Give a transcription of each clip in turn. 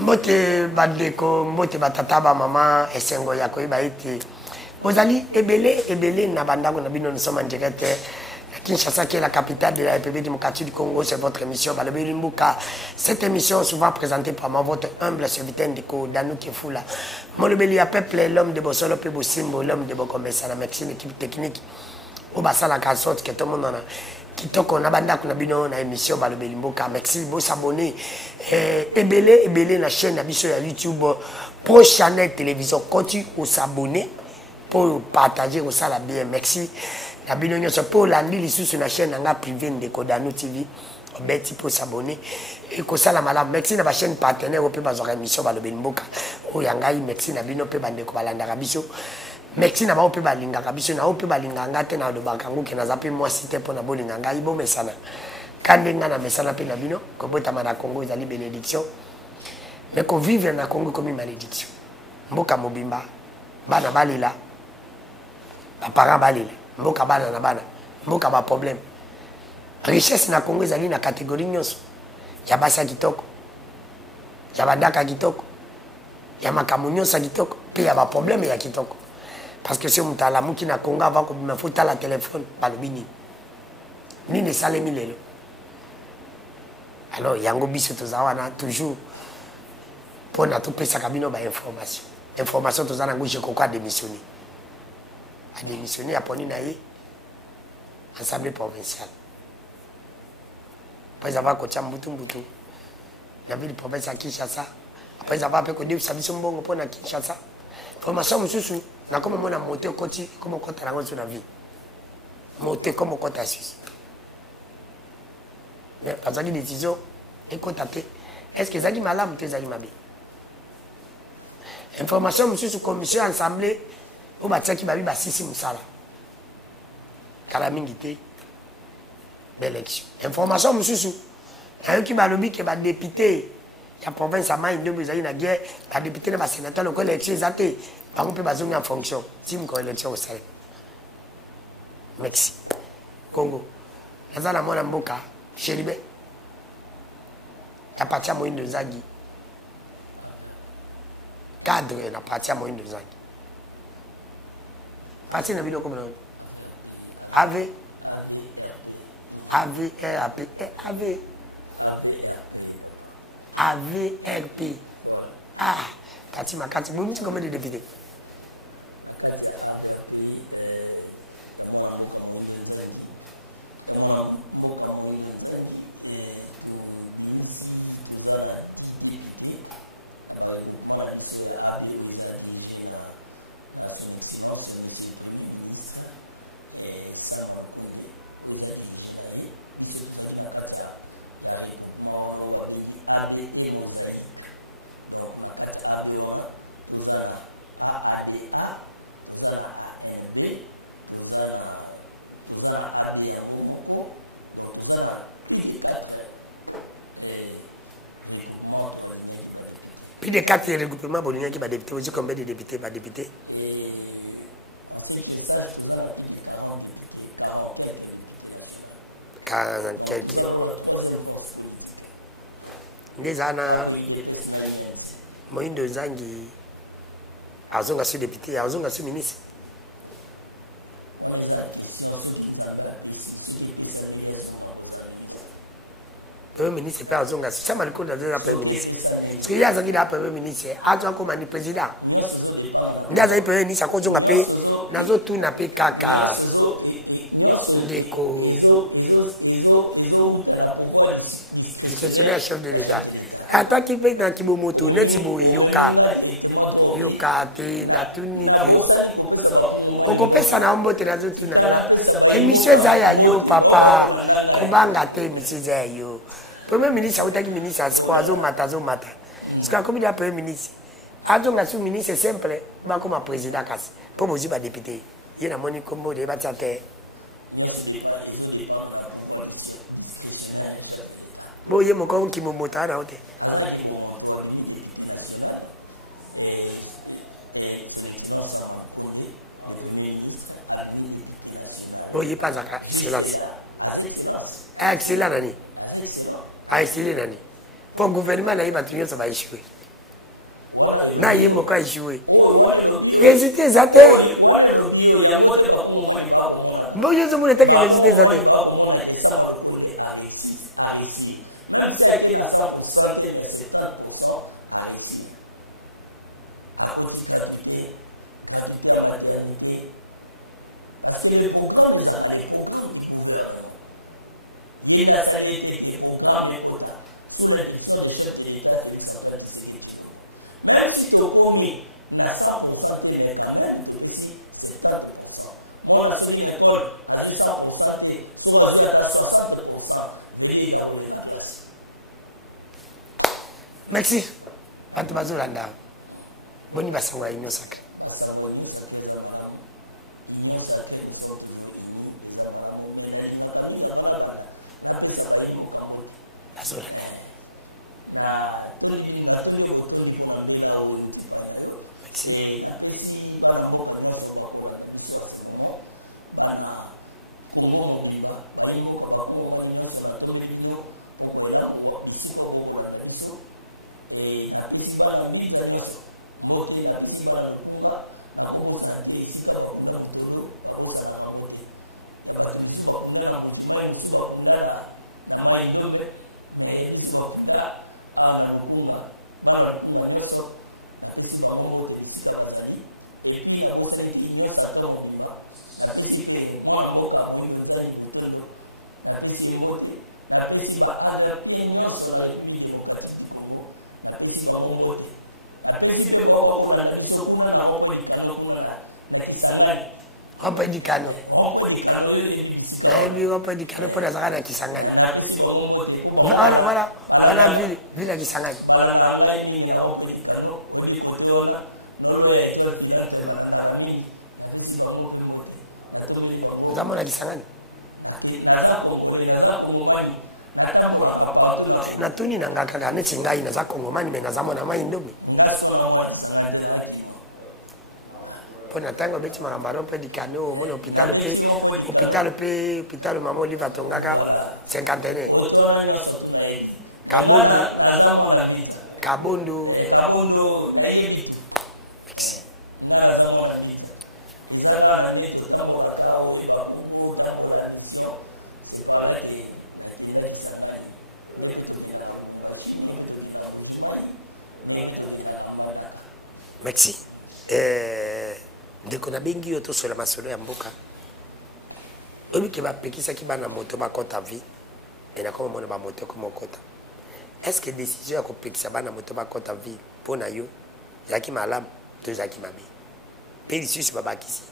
Mbote badeko, mbote batata ba maman esengo ya koyeba ete bozali ebele na bandako na bino, nous sommes en direct à Kinshasa qui est la capitale de la République démocratique du Congo. C'est votre émission Balobi Mbuka. Cette émission souvent présentée par moi, votre humble serviteur Ndeko Danou Kefula. Molobeli a peuple l'homme de Bosolo pe Bosimbo, l'homme de Bokomesa, la merci l'équipe technique au bassin la casotte que tout le monde en a. Kitoko na bandako na bino na émission Balobi Mbuka. Merci de s'abonner. Ebele na chaîne na biso ya YouTube Pro Channel Télévision. Continue à s'abonner pour partager au ça bien. Merci. La bino nyonso pour landi lisusu na chaîne nga privé Ndeko Danou TV. Obeti pour s'abonner et ko sala malamu. Merci na ba chaîne partenaire au pe bazora émission Balobi Mbuka. O yangai merci na bino pe bandeko balanda biso. Merci na ba ope balinga biso na ope balinga ngate na do bakangu ke na zape moi cité pour na bolinga ngai bo mesana. Kandenga na mesana pe na bino ko bota na Congo ezali bénédiction. Mais ko vivre na Congo comme une malédiction. Mboka mobimba bana balila. Ba parents balila. Mboka bana na bana. Mboka ba problème. Richesse na Congo ezali na catégorie nyonso. Ya basa kitoko. Ya bandaka kitoko. Ya makamu nyonso kitoko. Pe ya ba problème ya kitoko. Parce que si on t'a la mouki na Congo avant qu'on me foute à la téléphone, pas le bini. Ni ne sale milelo. Alors, yango biso tozawana toujours pour na tout pesa kabino ba information. Information tozana ngo je kokwa démissionner. A démissionner à poni na ye assemblée provinciale. Après avoir kocha mbutu la ville provinciale Kinshasa. Après avoir fait ko debi sabiso mbongo pour na Kinshasa. Formation mususu na comme on a monté au côté comme on compte la sur la vie. Monter comme on compte à Suisse. Mais pas de décision et contacter. Est-ce que Zagi Malam ou Zagi Mabe? Information mususu commission assemblée au bâtiment qui babi basisi musala. Kalamingité. Élection. Information mususu. Un qui balobi que ba député la province a main de besoin na guerre, la député na sénateur le élection exacté. Par contre, pas en fonction. Team ko élection au Sahel. Merci. Congo. Nazala mona mboka, Cheribe. Ya parti à moyen de Zagi. Cadre la parti à moyen de Zagi. Parti na vidéo comme non. AV AVRP AVRP. Ah, Kati Makati, vous me dites combien de députés? Kati AVRP, il y a mon amour Moïse Nzangi, il y a mon amour Moïse Nzangi, ici, tous en a 10 députés. Par exemple, moi, la mission de AB, où ils ont dirigé dans son excellence, monsieur le Premier ministre, et Sam Malukonde, où ils ont dirigé là, ils sont tous allés dans Kati ARP. Mawana wabengi AB et mosaïque. Donc na kati AB wana tozana AADA, tozana ANB, tozana AB ya Momoko. Donc tozana plus de 4 regroupements alignés qui va député. Plus de 4 regroupements alignés qui va député. Vous dites combien de députés va député? Et en ce que je sache, tozana plus de 40 députés, 40 quelques députés nationaux. 40 quelques. Nous avons la troisième force politique. Ndezana Moindo Zangi azonga su député, azonga su ministre. On est en question ceux qui nous ont ceux qui pèsent la meilleure sont posés à ministre. Premier ministre pas azonga su sama liko da premier ministre. Parce que ya zangi da premier ministre, azo ko mani président. Ndaza premier ministre ko zonga pe nazo tu na pe kaka. Ndeko discrétionnaire chef de l'État. Attends qu'il paye dans Kibomoto, net yoka te na tunite. Oko pesa na ombote na zotu na. Émission za yo papa. Kobanga te émission za yo. Premier ministre utaki ministre azo mata. Parce que comme il y a premier ministre, azonga su ministre simple, ba comme président kasi. Pour bozi ba député. Yena moni kombo de batate. Ils ont dépendre d'un pouvoir discrétionnaire et chef de l'État. Bon, il y a mon compte qui m'a monté à la hauteur. Avant qu'il m'a monté à député national, et son excellence Sama Konde, le premier ministre, a venu député national. Bon, il n'y a pas à excellence. À excellence. À excellent, Nani. À excellent. À excellent, Nani. Pour le gouvernement, il va ça va échouer. na yembo ka échoué wana lobi résultat zate wana lobi yo yango te ba kongomani ba komona mboyo zo mona te que résultat zate ba komona que ça Malukonde a réussi même si elle est à 100% mais 70% à réussir à côté gratuité à maternité parce que le programme c'est les programmes du gouvernement il y a des programmes et quotas sous l'impulsion des chefs de l'État Félix Antoine Tshisekedi. Même si tu as commis na 100%, mais quand même, tu as 70%. Moi, dans une école, à 100%, soit à 60%, veut dire qu'il y a la classe. Merci. Patu Bazolanda. Boni Basangwa Union Sacrée. Basangwa Union Sacrée, c'est malam. Union Sacrée, nous sommes toujours unis, c'est malam. Mais na Kamiga, na pesa ba imbo kambote. Bazolanda. Na tondi botondi pona mbela oyo utipa na yo et na pesi bana mboka nyonso bakola na biso à ce moment bana Congo mobimba ba imboka ba Congo mani nyonso na tombeli bino poko elamu wa pisiko bokola na biso et na pesi bana mbinza nyonso mbote na pesi bana lukunga na kobosa te esika bakunda mutolo babosa na kambote ya batu biso bakunda na muchimai musu bakunda na mai ndombe mais biso bakunda na lukunga bana lukunga nyonso na pesi bangombo te bisika bazali et puis na bosani te nyonso aka mobimba na pesi pe mwana mboka moindo nzanyi botondo na pesi mbote na pesi ba AVP nyonso na République démocratique du Congo na pesi bangombo te na pesi pe boko kolanda biso kuna na rompo dikano kuna na Kisangani rompo dikano yo yebi bisika na yebi rompo dikano pona zaka na Kisangani na pesi bangombo te voilà ville Kisangani balanga ngai mingi na rompo dikano obi kote ona nolo ya étoile filante balanda mingi na pesi bango pe mbote na tomeli bango zamona Kisangani naza congolais naza congomani natambola partout na tuni na ngaka neti ngai naza congomani mais nazamona mai ndomi ngasko na mwana Kisangani te na akino pona tango beti marambaro pe dikano mona hôpital mama Oliva tongaka 51 otona nyoso tuna yebi Kabondo nazamona mbinza Kabondo na yebi tu ngana nazamona mbinza ezaka na neto tambola kao e babungo tambola mission c'est par là que nakenda Kisangani depuis to kenda machine depuis to kenda bojimai depuis to kenda kambandaka merci ndeko na bengi yo to sola masolo ya mboka obi ke ba pekisa ki bana moto ba kota vie et na comme mona ba moto comme kota est-ce que décision ya ko pekisa bana moto ba kota vie pona yo yaki malam to yaki mabe pe lisus ba bakisi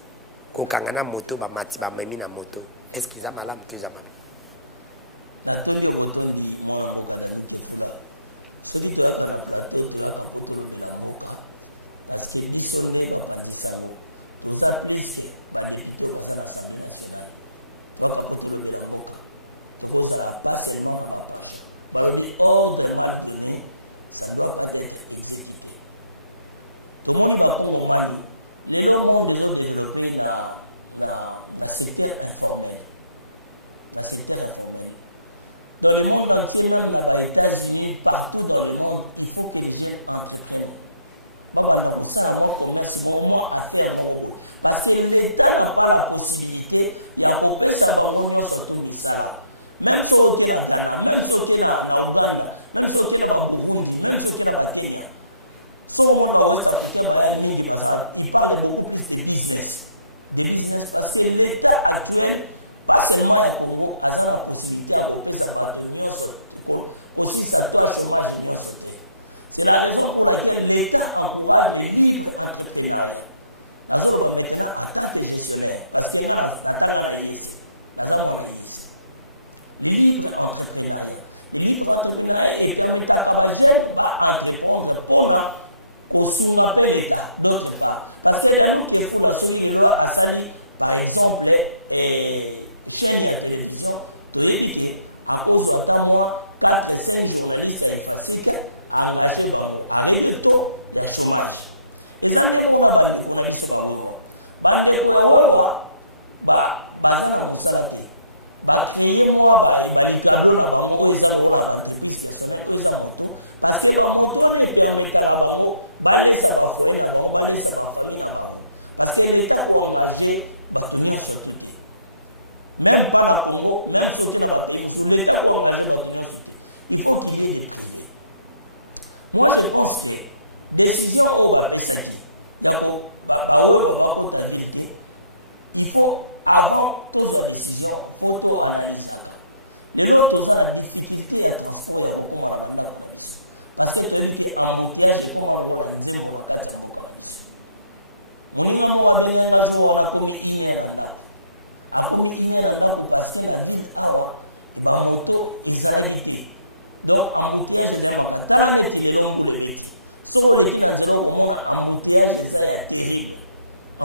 ko kangana moto ba mati ba memi na moto est-ce que za malam to za mabe na tondi obotondi mona mboka na kefula soki to yaka na plateau to yaka potolo de la mboka parce que biso nde ba panzisango to ça plus que ba député au passage à l'Assemblée nationale to yaka potolo de la mboka to koza pas seulement na ba branche balobi ordre mal donné ça doit pas être exécuté to moni ba Congo mani les monde des autres développés na secteur informel na secteur informel. Dans le monde entier, même dans les États-Unis, partout dans le monde, il faut que les jeunes entreprennent. Commerce, moi affaire, parce que l'État n'a pas la possibilité, il y a un peu ça, surtout misala. Même si on est na Ghana, même si on est na Ouganda, même si on est na Burundi, même si on est na Kenya. Sur le monde ouest africain, il parle beaucoup plus de business. De business parce que l'État actuel, pas seulement à Congo, a la possibilité de faire sa bâtonnière aussi ça doit chômage. C'est la raison pour laquelle l'État encourage le libre entrepreneuriat. Maintenant, en tant que gestionnaire, parce que nous avons le libre entrepreneuriat. Le libre entrepreneuriat et permet à Kabadjen d'entreprendre pour l'État, d'autre part. Parce que dans nous qui est fou, la souris de loi a sali, par exemple, chaîne de télévision, tu as dit qu'à cause de moi, 4-5 journalistes à engager arrêt de taux, il y a chômage. Et ça, les gens qui ont dit que bande ko yawewa bazana musalate ba créer moi ba likablo na bango eza ko la entreprise personnelle eza moto parce que ba moto ne permettra bango balesa ba foyer na bango balesa ba famille na bango parce que l'état peut engager batonir sur tout. Même pas na Congo, même sauter dans le pays, sous l'État pour engager batonir sur tout. Il faut qu'il y ait des privés. Moi je pense que décision au Bapesaki, yako bapawe babako ta ville, il faut avant toute la décision photo analyse ça. De l'autre on a la difficulté à transport ya kokoma na banda pour la mission. Parce que tu as dit que embouteillage comme on rola nzembo na kati ya mboka na mission. Moninga mo abenga jo wana komi ine na ndako. Akomi ine na ndako parce que la ville awa e ba moto ezalaki te. Donc embouteillage c'est makatala neti le lombu le beti. Soko leki na nzelo komona embouteillage eza ya terrible.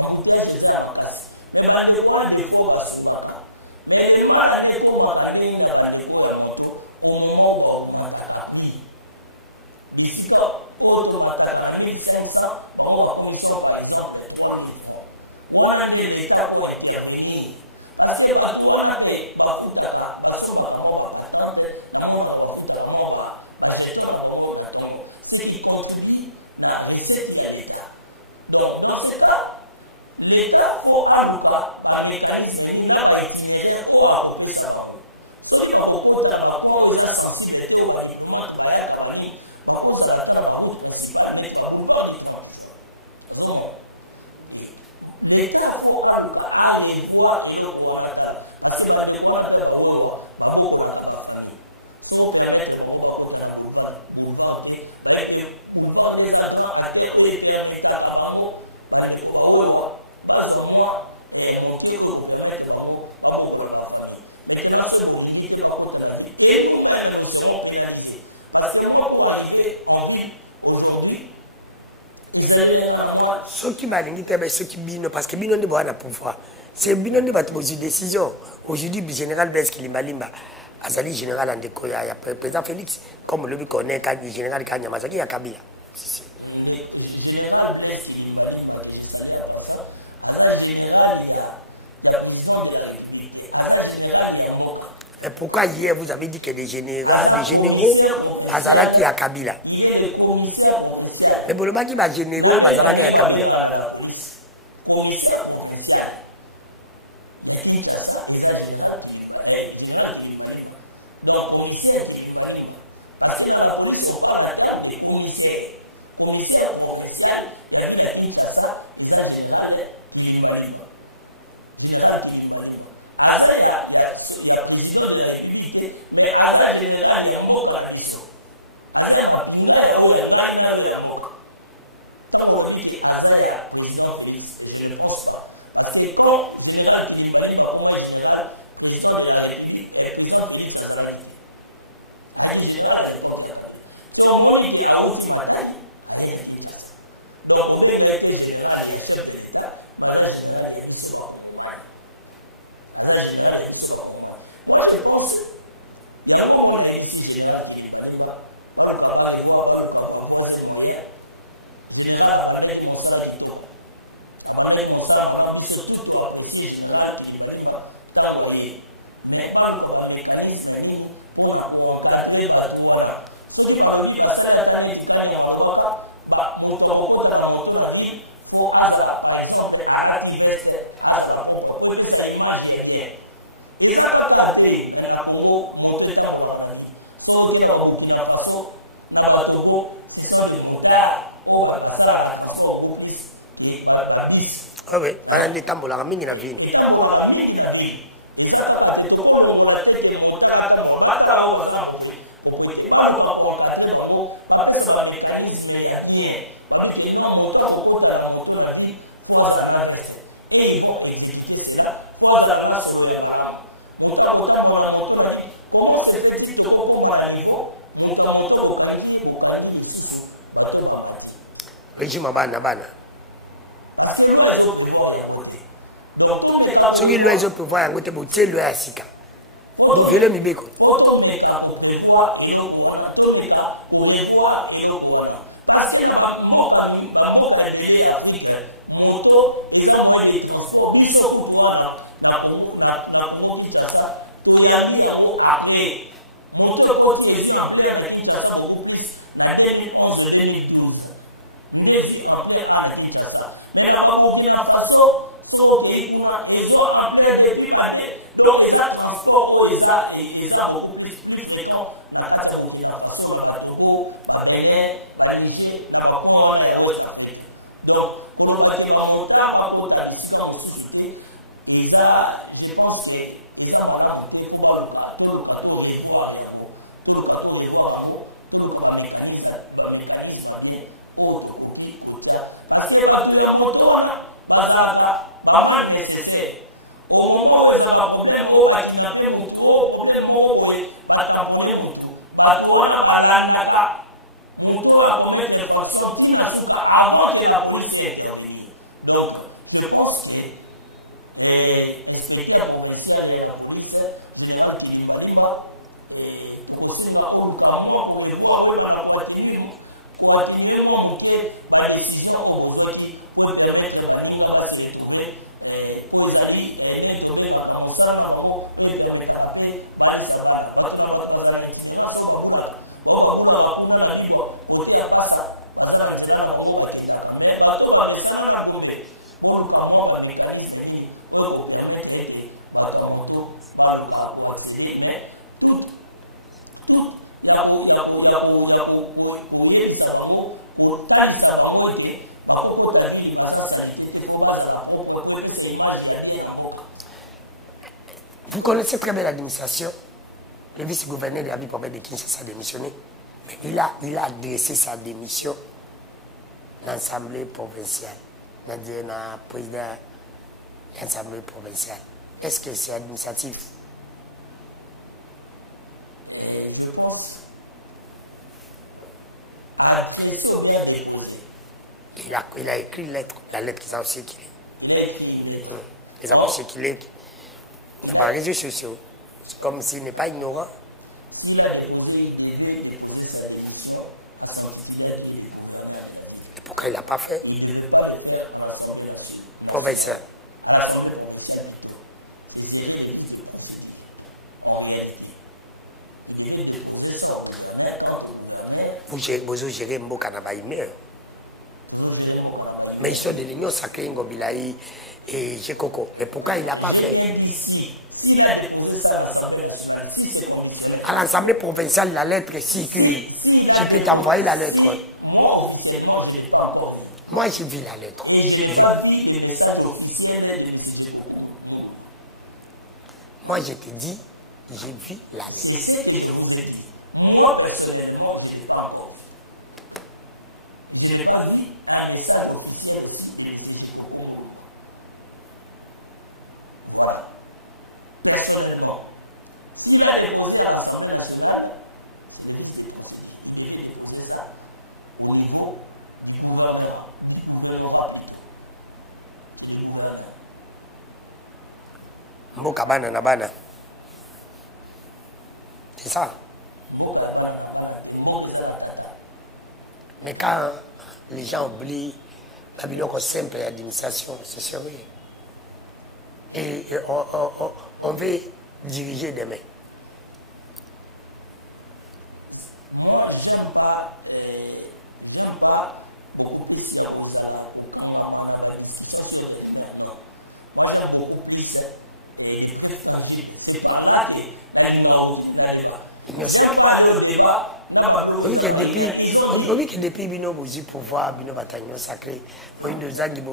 Embouteillage eza ya makasi. Mais bande ko des fois basungaka. Mais le mal n'est ko makande na bande ko ya moto au moment où ba augmentaka prix. D'ici quand automataka na 1500 bango ba commission par exemple 3000 francs. Wana nde l'état pour intervenir. Parce que bato wana pe bafutaka basombaka mo ba patente na mona ko bafutaka mo ba jeton na bango na tongo. Ce qui contribue na recette ya l'état. Donc dans ce cas l'état faut aluka ba mécanisme ni na ba itinéraire o akopesa bango. Soki ba kokota na ba point o eza sensible te o ba diplomate ba ya kabani ba koza la tana ba route principale net ba boulevard du 30 juin. L'État faut aluka à revoir et le coronatala parce que bande kwana pe ba wewa ba boko la kaba famille sans permettre ba ko ba kota na boulevard te ba pe boulevard les grands à terre ou permettre ka bango bande ko ba wewa bazo moi et monter ou ko permettre bango ba boko la ba famille. Maintenant ce bolingi te ba kota na ville et nous-mêmes nous serons pénalisés parce que moi pour arriver en ville aujourd'hui ceux qui balingi te ceux qui bino parce que bino ndebo na pouvoir c'est bino ndebo bato bozi décision aujourd'hui le général Blaise Kilimbalimba azali général andeko ya président Félix comme le connaît quand général Kanyama Zaki ya Kabila général Blaise Kilimbalimba que je salue à part ça azali général il y a président de la République azali général il y a Mboka. Et pourquoi hier vous avez dit que les généraux Azalaki à Kabila? Il est le commissaire provincial. Mais pour le bas qui va généraux Azalaki à Kabila. La police. Commissaire provincial. Il y a Kinshasa et ça général Kilimbalimba. Donc commissaire Kilimbalimba. Parce que dans la police on parle en termes de commissaire. Commissaire provincial, il y a vu la Kinshasa et ça général Kilimbalimba. Général Kilimbalimba. Aza il y a président de la République, mais Aza général il y a Mboka na biso. Aza ya mapinga ya oya ngai na ya Mboka. Tant on dit que Aza ya président Félix, je ne pense pas. Parce que quand général Kilimbalimba comme général président de la République et président Félix Azalaki. Agi général à l'époque ya Kabila. Si on m'a dit que Aouti Matadi a yé na Kinshasa. Donc Obenga était général et chef de l'État, mais Aza général il y a biso ba Kongomani. Général moi je pense il y a un moment on a ici général Kilimbalimba baluka ba revoir baluka ba voisin moyen général abandaki mosala kitoko abandaki mosala bana biso tout apprécier général Kilimbalimba tango ye mais baluka ba mécanisme nini pour na ko encadrer batu wana soki balobi basali atane tikani ya malobaka ba moto kokota na moto na ville faut azala par exemple à la veste azala propre pour que sa image est bien et ça kaka te na Congo moto etambola na vie so ki na Burkina Faso na Togo ce sont des motards au ba passer la transport beaucoup plus que ba bis ah oui bana etambola mingi na ville etambola mingi na ville et ça kaka te to kolongola te que motard atambola batala o bazana pour que baluka pour encadrer bango ba pesa ba mécanisme ya bien. Parce que non, moto kokota na moto na ville, faut azana veste. Et ils vont exécuter cela. Faut azana solo ya malamu. Moto kota mona moto na ville. Comment se fait-il to koko na niveau? Moto kokangi lisusu bato ba mati. Régime bana. Parce que loi ezo prévoir ya côté. Donc tout meka pour qui loi ezo prévoir ya côté botie loi ya sika. Vous violez mibeko. Faut to meka ko prévoir eloko wana, to meka ko revoir eloko wana. Parce que na bamboka ebele Afrique moto eza moyen de transport biso kutu wana na Congo Kinshasa to yambi yango après moto koti ezu en plein na Kinshasa beaucoup plus na 2011 2012 Ndezui en plein A na Kinshasa. Mais na Burkina Faso, soko kei kuna, ils ont en plein depuis badé. Donc ils ont transport ou ils ont beaucoup plus fréquent na kati Burkina Faso, na Togo, na Bénin, na Niger, na point wana ya West Afrique. Donc kolobaki ba montar ba kota bisika mususu je pense que eza malamu te faut ba luka to revoir yango. To luka to revoir yango, to luka ba mécanisme bien otokoki kotia parce que bato ya moto wana bazalaka ba man nécessaire au moment où ezaka problème o ba kidnapper mutu o problème moko boye ba tamponner mutu bato wana balandaka mutu a commettre infraction tina suka avant que la police intervenir. Donc je pense que inspecteur provincial et la police général Kilimbalimba tokosenga oluka moi pour revoir ouais bana continuer moi muke ba décision au besoin qui peut permettre baninga ba se retrouver pour ezali ne to benga ka mosala na bango peut permettre ka pe bale sabana batuna batu bazana itinérance so babulaka kuna na bibwa côté ya pasa bazana nzela na bango bakendaka mais bato bamesana na Gombe boluka moi ba mécanisme nini pour permettre ete bato moto baluka ko accéder mais tout yako yebisa bango kotalisa bango ete bakokota vili baza sanité te fo baza la propre pour epesa image ya bien en mboka. Vous connaissez très bien l'administration. Le vice-gouverneur de la ville province de Kinshasa a démissionné, mais il a adressé sa démission dans l'Assemblée provinciale, dans le président de l'Assemblée provinciale. Est-ce que c'est administratif? Je pense adressé ou bien déposé. Il a écrit une lettre, la lettre qu'ils ont circulé. Il a écrit une lettre. Ils ont circulé dans les réseaux sociaux. C'est comme s'il n'est pas ignorant. S'il a déposé, il devait déposer sa démission à son titulaire qui est le gouverneur de la ville. Et pourquoi il ne l'a pas fait? Il ne devait pas le faire à l'Assemblée nationale. Provinciale. À l'Assemblée provinciale plutôt. C'est serrer les pistes de procédure. En réalité. Il devait déposer ça au gouverneur. Quant au gouverneur... Vous gérez Mboka Nabaïmé. Mais ils sont de l'Union sacrée Ngobilaï et Jekoko. Mais pourquoi il n'a pas fait? J'ai bien dit si. S'il a déposé ça à l'Assemblée nationale, si c'est conditionnel... À l'Assemblée provinciale, la lettre circule. Si je peux t'envoyer la lettre. Moi, officiellement, je n'ai pas encore vu. Moi, j'ai vu la lettre. Et je n'ai pas vu les messages officiels de M. Jekoko. Moi, je te dis, j'ai vu la lettre. C'est ce que je vous ai dit. Moi, personnellement, je n'ai pas encore vu. Je n'ai pas vu un message officiel aussi de M. Jekoko. Voilà. Personnellement. S'il a déposé à l'Assemblée nationale, c'est le vice des conseillers. Il devait déposer ça au niveau du gouverneur, du gouvernorat plutôt. C'est le gouverneur. Mboka bana na bana. C'est ça. Mboka bana na bana, mboka za na tata. Mais quand les gens oublient Babylone simple l'administration, c'est sérieux. Et on veut diriger demain. Moi, j'aime pas beaucoup plus Yabozala pour quand on a une discussion sur des rumeurs. Non. Moi, j'aime beaucoup plus les preuves tangibles. C'est par là que la ligne n'a débat. J'aime pas aller au débat. Oui, que depuis Bino Bozi pouvoir, Bino Bataillon sacré, Moïndo Zangi,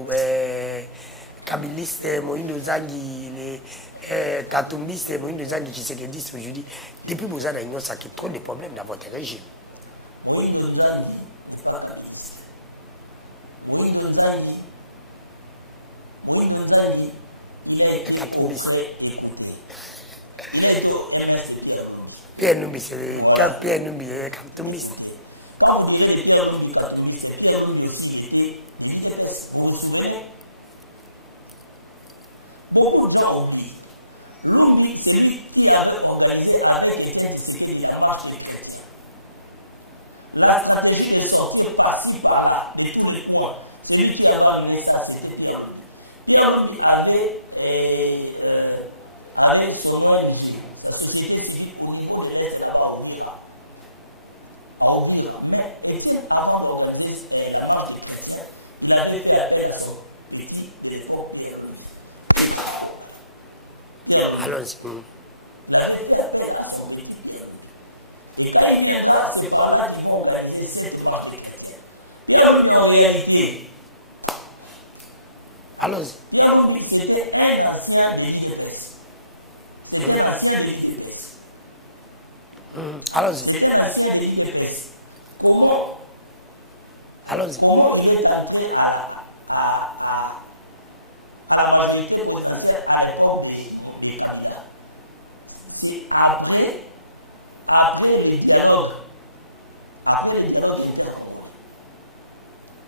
Kabiliste, Moïndo Zangi, les Katumbistes, Moïndo Zangi qui se disent aujourd'hui, depuis Bozana Union, ça crée trop de problèmes dans votre régime. Moïndo Zangi n'est pas kabiliste. Moïndo Zangi, il a été auprès écouté. Il a été au MS de Pierre Lumbi. Pierre Lumbi, c'est Pierre Lumbi, Katumbiste. Quand vous direz de Pierre Lumbi, Katumbiste, Pierre Lumbi aussi, il était de l'IDPS. Vous vous souvenez? Beaucoup de gens oublient. Lumbi, c'est lui qui avait organisé avec Etienne Tshisekedi la marche des chrétiens. La stratégie de sortir par-ci, par-là, de tous les coins, c'est lui qui avait amené ça, c'était Pierre Lumbi. Pierre Lumbi avait son ONG, sa société civile au niveau de l'Est là-bas au Vira. à ouvrir. Mais Étienne, avant d'organiser la marche des chrétiens, il avait fait appel à son petit de l'époque, Pierre Lumbi. Pierre Lumbi. Il avait fait appel à son petit Pierre Lumbi. Et quand il viendra, c'est par là qu'ils vont organiser cette marche des chrétiens. Pierre Lumbi, en réalité, Pierre Lumbi, c'était un ancien de l'IDPS. C'était un ancien de l'IDPS. C'est un ancien de l'IDPS. Comment il est entré à la majorité présidentielle à l'époque des Kabila? C'est après les dialogues intercommunaux.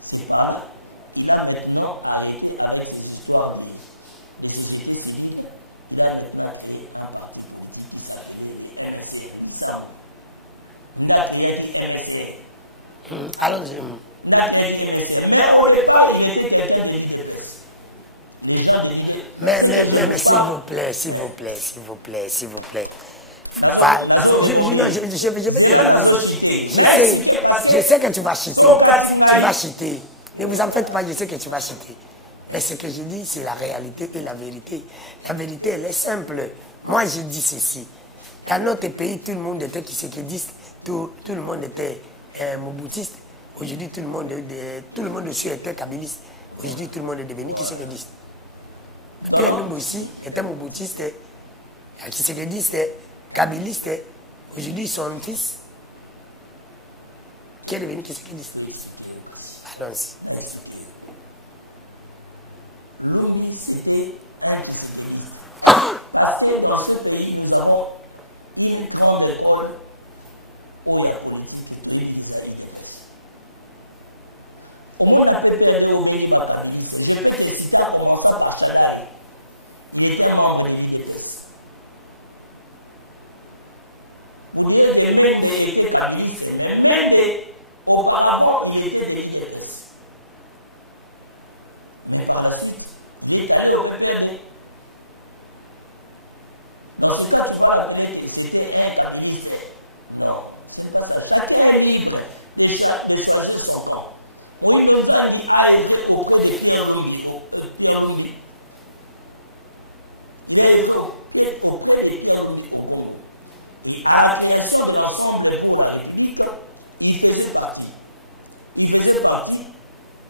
C'est par là qu'il a maintenant arrêté avec ces histoires des sociétés civiles. Il a maintenant créé un parti politique qui s'appelait les MSR, l'ISAM. Il a créé qui MSR. Il a créé qui MSR. Mais au départ, il était quelqu'un de l'IDPS. Les gens de l'IDPS. Mais s'il vous plaît. Faut pas. Je sais que tu vas chiter. Tu vas chiter. Ne vous en faites pas, je sais que tu vas chiter. Mais ce que je dis, c'est la réalité et la vérité. La vérité, elle est simple. Moi, je dis ceci. Dans notre pays, tout le monde était kisékédiste, tout le monde était moboutiste. Aujourd'hui, tout le monde aussi était kabiliste. Aujourd'hui, tout le monde est devenu kisékédiste. Pierre Lumbi aussi était moboutiste, kisékédiste, kabiliste. Aujourd'hui, son fils, qui est devenu kisékédiste. Allons-y. Lumbi, c'était un kisékédiste. Parce que dans ce pays, nous avons une grande école où il y a politique et tout, et nous a IDPS. Comment on a pu perdre au Béni Bakabiliste? Je peux te citer en commençant par Chagari. Il était un membre de l'IDPS. Vous direz que Mende était kabiliste, mais Mende, auparavant, il était de l'IDPS. Mais par la suite, il est allé au PPRD. Dans ce cas, tu vas l'appeler que c'était un kabiliste. Non, ce n'est pas ça. Chacun est libre de choisir son camp. Moïse Nzangi a œuvré auprès de Pierre Lumbi. Il a œuvré auprès de Pierre Lumbi au Congo. Et à la création de l'ensemble pour la République, il faisait partie. Il faisait partie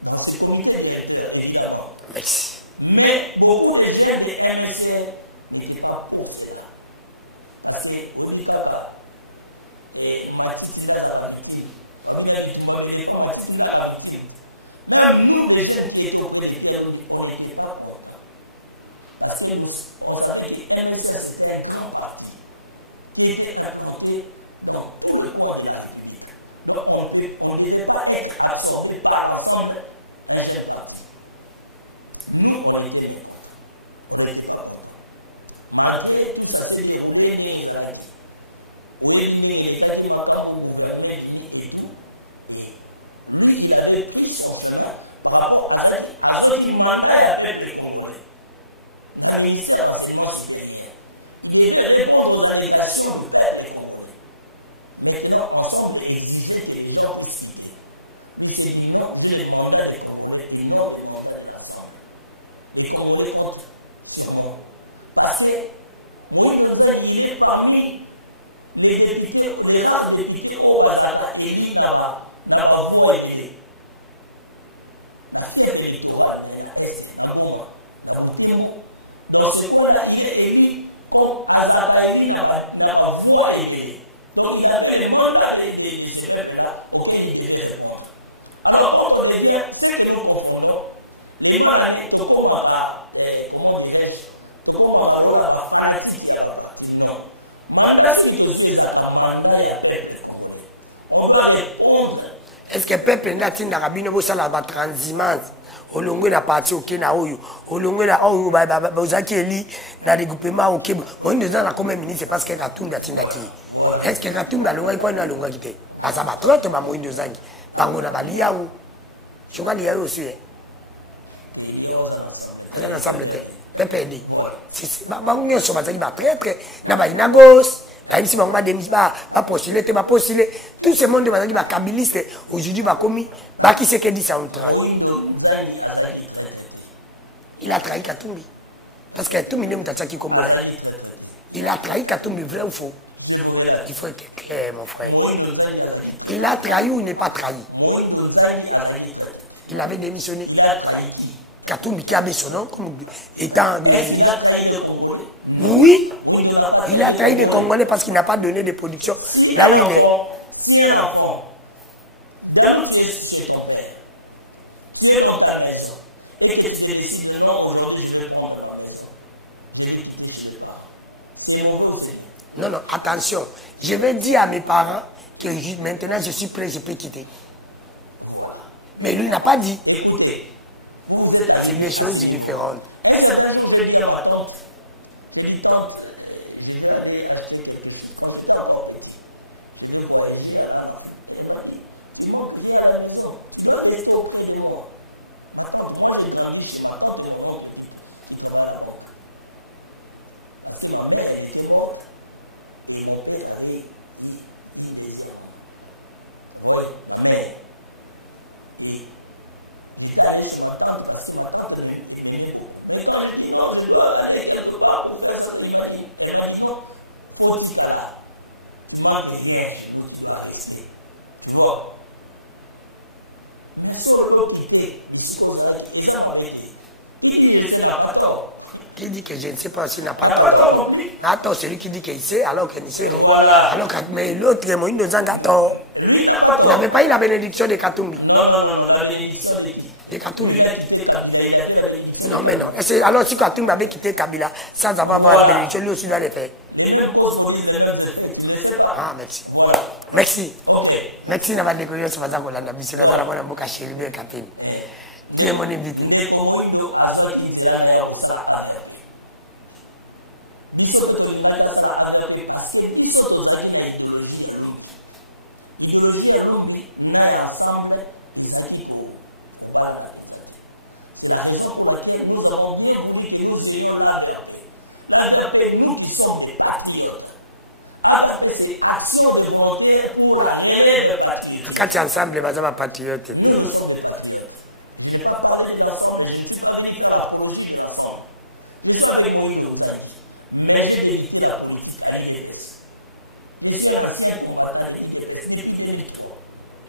dans ce comité directeur, évidemment. Merci. Mais beaucoup de jeunes de MSR n'étaient pas pour cela. Parce que Obikaka et Matiti Ndaza victime. Même nous, les jeunes qui étaient auprès de Pierre Lumbi, on n'était pas contents. Parce que on savait que MSR c'était un grand parti qui était implanté dans tout le coin de la République. Donc on ne devait pas être absorbé par l'ensemble d'un jeune parti. Nous, on était mécontents. On n'était pas contents. Malgré tout ça s'est déroulé dans les Zalaki. Et tout. Et lui, il avait pris son chemin par rapport à ce qui mandat à peuple congolais. Dans le ministère de l'enseignement supérieur. Il devait répondre aux allégations du peuple congolais. Maintenant, ensemble, exiger que les gens puissent quitter. Lui s'est dit non, j'ai le mandat des Congolais et non le mandat de l'ensemble. Les Congolais comptent sur moi. Parce que Moïse Nzangi, il est parmi les députés, les rares députés au Bazaka, Eli Naba voix ébélée. La fièvre électorale, na Est, na Goma, na Butembo. Dans ce coin-là, il est élu comme Azaka Eli Naba voix ébélée. Donc il avait le mandat de ce peuple-là auquel il devait répondre. Alors quand on devient, ce que nous confondons, les malanés, comment dirais-je, la fanatique, il y a pas parti. Non. Mandat, ce qui est un mandat, il y a peuple congolais. On doit répondre. Est-ce que le peuple n'a pas de rabine pour ça la transhumance? Au long de la partie au Kenya, au long de la Ozaki, dans le groupement au Québec, moi, nous avons comme ministre parce que Katumba Tindaki. Est-ce que Katumba Longa quoi n'a Longa quitté? Parce que ça va trop, ma moïne de Zangi. Par contre, on a lié où? Je crois qu'il y a aussi. Il y a un ensemble. PPD. Voilà. On a traître, on a Inagos, si on va postuler, tu vas postuler. Tout ce monde qui va kabiliste, aujourd'hui, va commis, qui c'est qui dit ça en train. Il a trahi Katumbi. Parce que tout le monde a trahi Kombo. Il a trahi Katumbi, vrai ou faux? Il faut être clair, mon frère. Il a trahi ou il n'est pas trahi? Il avait démissionné. Il a trahi qui? Katumbi qui avait son nom comme étant... Est-ce qu'il a trahi les Congolais? Oui. Pas il a trahi les Congolais parce qu'il n'a pas donné de production. Si là où si un enfant, Danou, tu es chez ton père, tu es dans ta maison, et que tu te décides, non, aujourd'hui je vais prendre ma maison, je vais quitter chez les parents. C'est mauvais ou c'est bien? Non, non, attention. Je vais dire à mes parents que maintenant je suis prêt, je peux quitter. Voilà. Mais lui n'a pas dit. Écoutez, vous êtes... C'est des choses différentes. Un certain jour, j'ai dit à ma tante, j'ai dit, tante, je vais aller acheter quelque chose. Quand j'étais encore petit, je vais voyager en Afrique. Elle m'a dit, tu manques rien à la maison, tu dois rester auprès de moi. Ma tante, moi j'ai grandi chez ma tante et mon oncle qui travaille à la banque. Parce que ma mère, elle était morte et mon père avait une deuxième. Vous voyez, ma mère. Et j'étais allé chez ma tante parce que ma tante m'aimait beaucoup. Mais quand je dis non, je dois aller quelque part pour faire ça, elle m'a dit non, faut-il qu'à là. Tu manques rien chez nous, tu dois rester. Tu vois. Mais sur le quitté, et ça m'a bêté. Qui dit que je sais n'a pas tort? Qui dit que je ne sais pas s'il n'a pas tort? N'a pas tort non plus. N'a tort, c'est lui qui dit qu'il sait alors qu'il ne sait rien. Voilà. Alors que, mais l'autre, Moïse de Zanga, tort. Lui n'a pas tort. Il n'avait pas eu la bénédiction de Katumbi. Non, non, non, non, la bénédiction de qui? De Katumbi. Lui, il a quitté Kabila, il avait la bénédiction. Non, mais non. Alors, si Katumbi avait quitté Kabila, sans avoir la bénédiction, lui aussi doit le faire. Les mêmes causes produisent les mêmes effets, tu ne le sais pas? Ah, merci. Voilà. Merci. Ok. Merci d'avoir découvert ce matin qu'on a d'habitude. Nous allons avoir un bouc à chérir bien Katumbi. Qui est mon invité? Ndeko Moindo azwa ki nzela na ya kosala AVRP. Biso pe tolingaki asala AVRP parce que biso tozalaki na idéologie ya Lumbi. Idéologie ya Lumbi na ya ensemble ezalaki kobala na penza te. C'est la raison pour laquelle nous avons bien voulu que nous ayons l'AVRP. L'AVRP, nous qui sommes des patriotes. AVRP, c'est action de volontaires pour la relève patriotique. Quand tu es ensemble, patriote. Nous sommes des patriotes. Je n'ai pas parlé de l'ensemble, je ne suis pas venu faire l'apologie de l'ensemble. Je suis avec Moïse Nzangi, mais j'ai débuté la politique à l'IDPS. Je suis un ancien combattant de l'IDPS depuis 2003.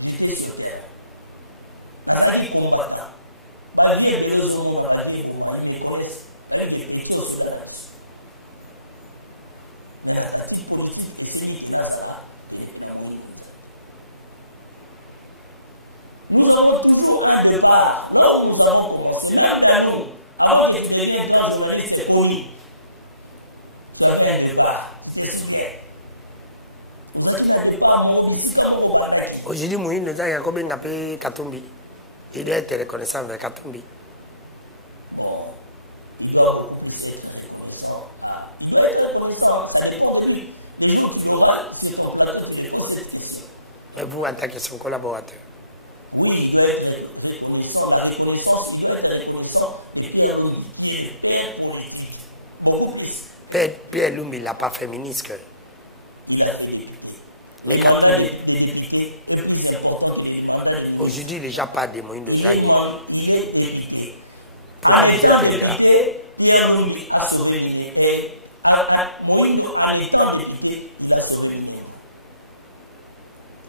J'étais sur terre. Nazaki combattant. Ma vie est belozo au monde, ma vie est pour moi. Ils me connaissent. Ma vie est petit au Soudan. Il y a une tactique politique et c'est qui est dans ça là. Et depuis la Moïse. Nous avons toujours un départ. Là où nous avons commencé, même dans nous, avant que tu deviennes grand journaliste connu, tu avais un départ. Tu te souviens? Vous avez un départ, aujourd'hui, Moïse nous a dit qu'il Katumbi. Il doit être reconnaissant avec Katumbi. Bon, il doit beaucoup plus être reconnaissant. Ah, il doit être reconnaissant, ça dépend de lui. Les jours où tu l'auras sur ton plateau, tu lui poses cette question. Mais vous, en tant que son collaborateur? Oui, il doit être reconnaissant. La reconnaissance, il doit être reconnaissant de Pierre Lumbi, qui est le père politique. Beaucoup plus. Pierre Lumbi, il n'a pas fait ministre. Il a fait député. Mais le mandat des députés est plus important que le mandat des ministres. Aujourd'hui, il n'est déjà pas de Moïse Nzangi. Il est député. Pourquoi en étant député, Pierre Lumbi a sauvé Minem. Et Moïse, en étant député, il a sauvé Minem.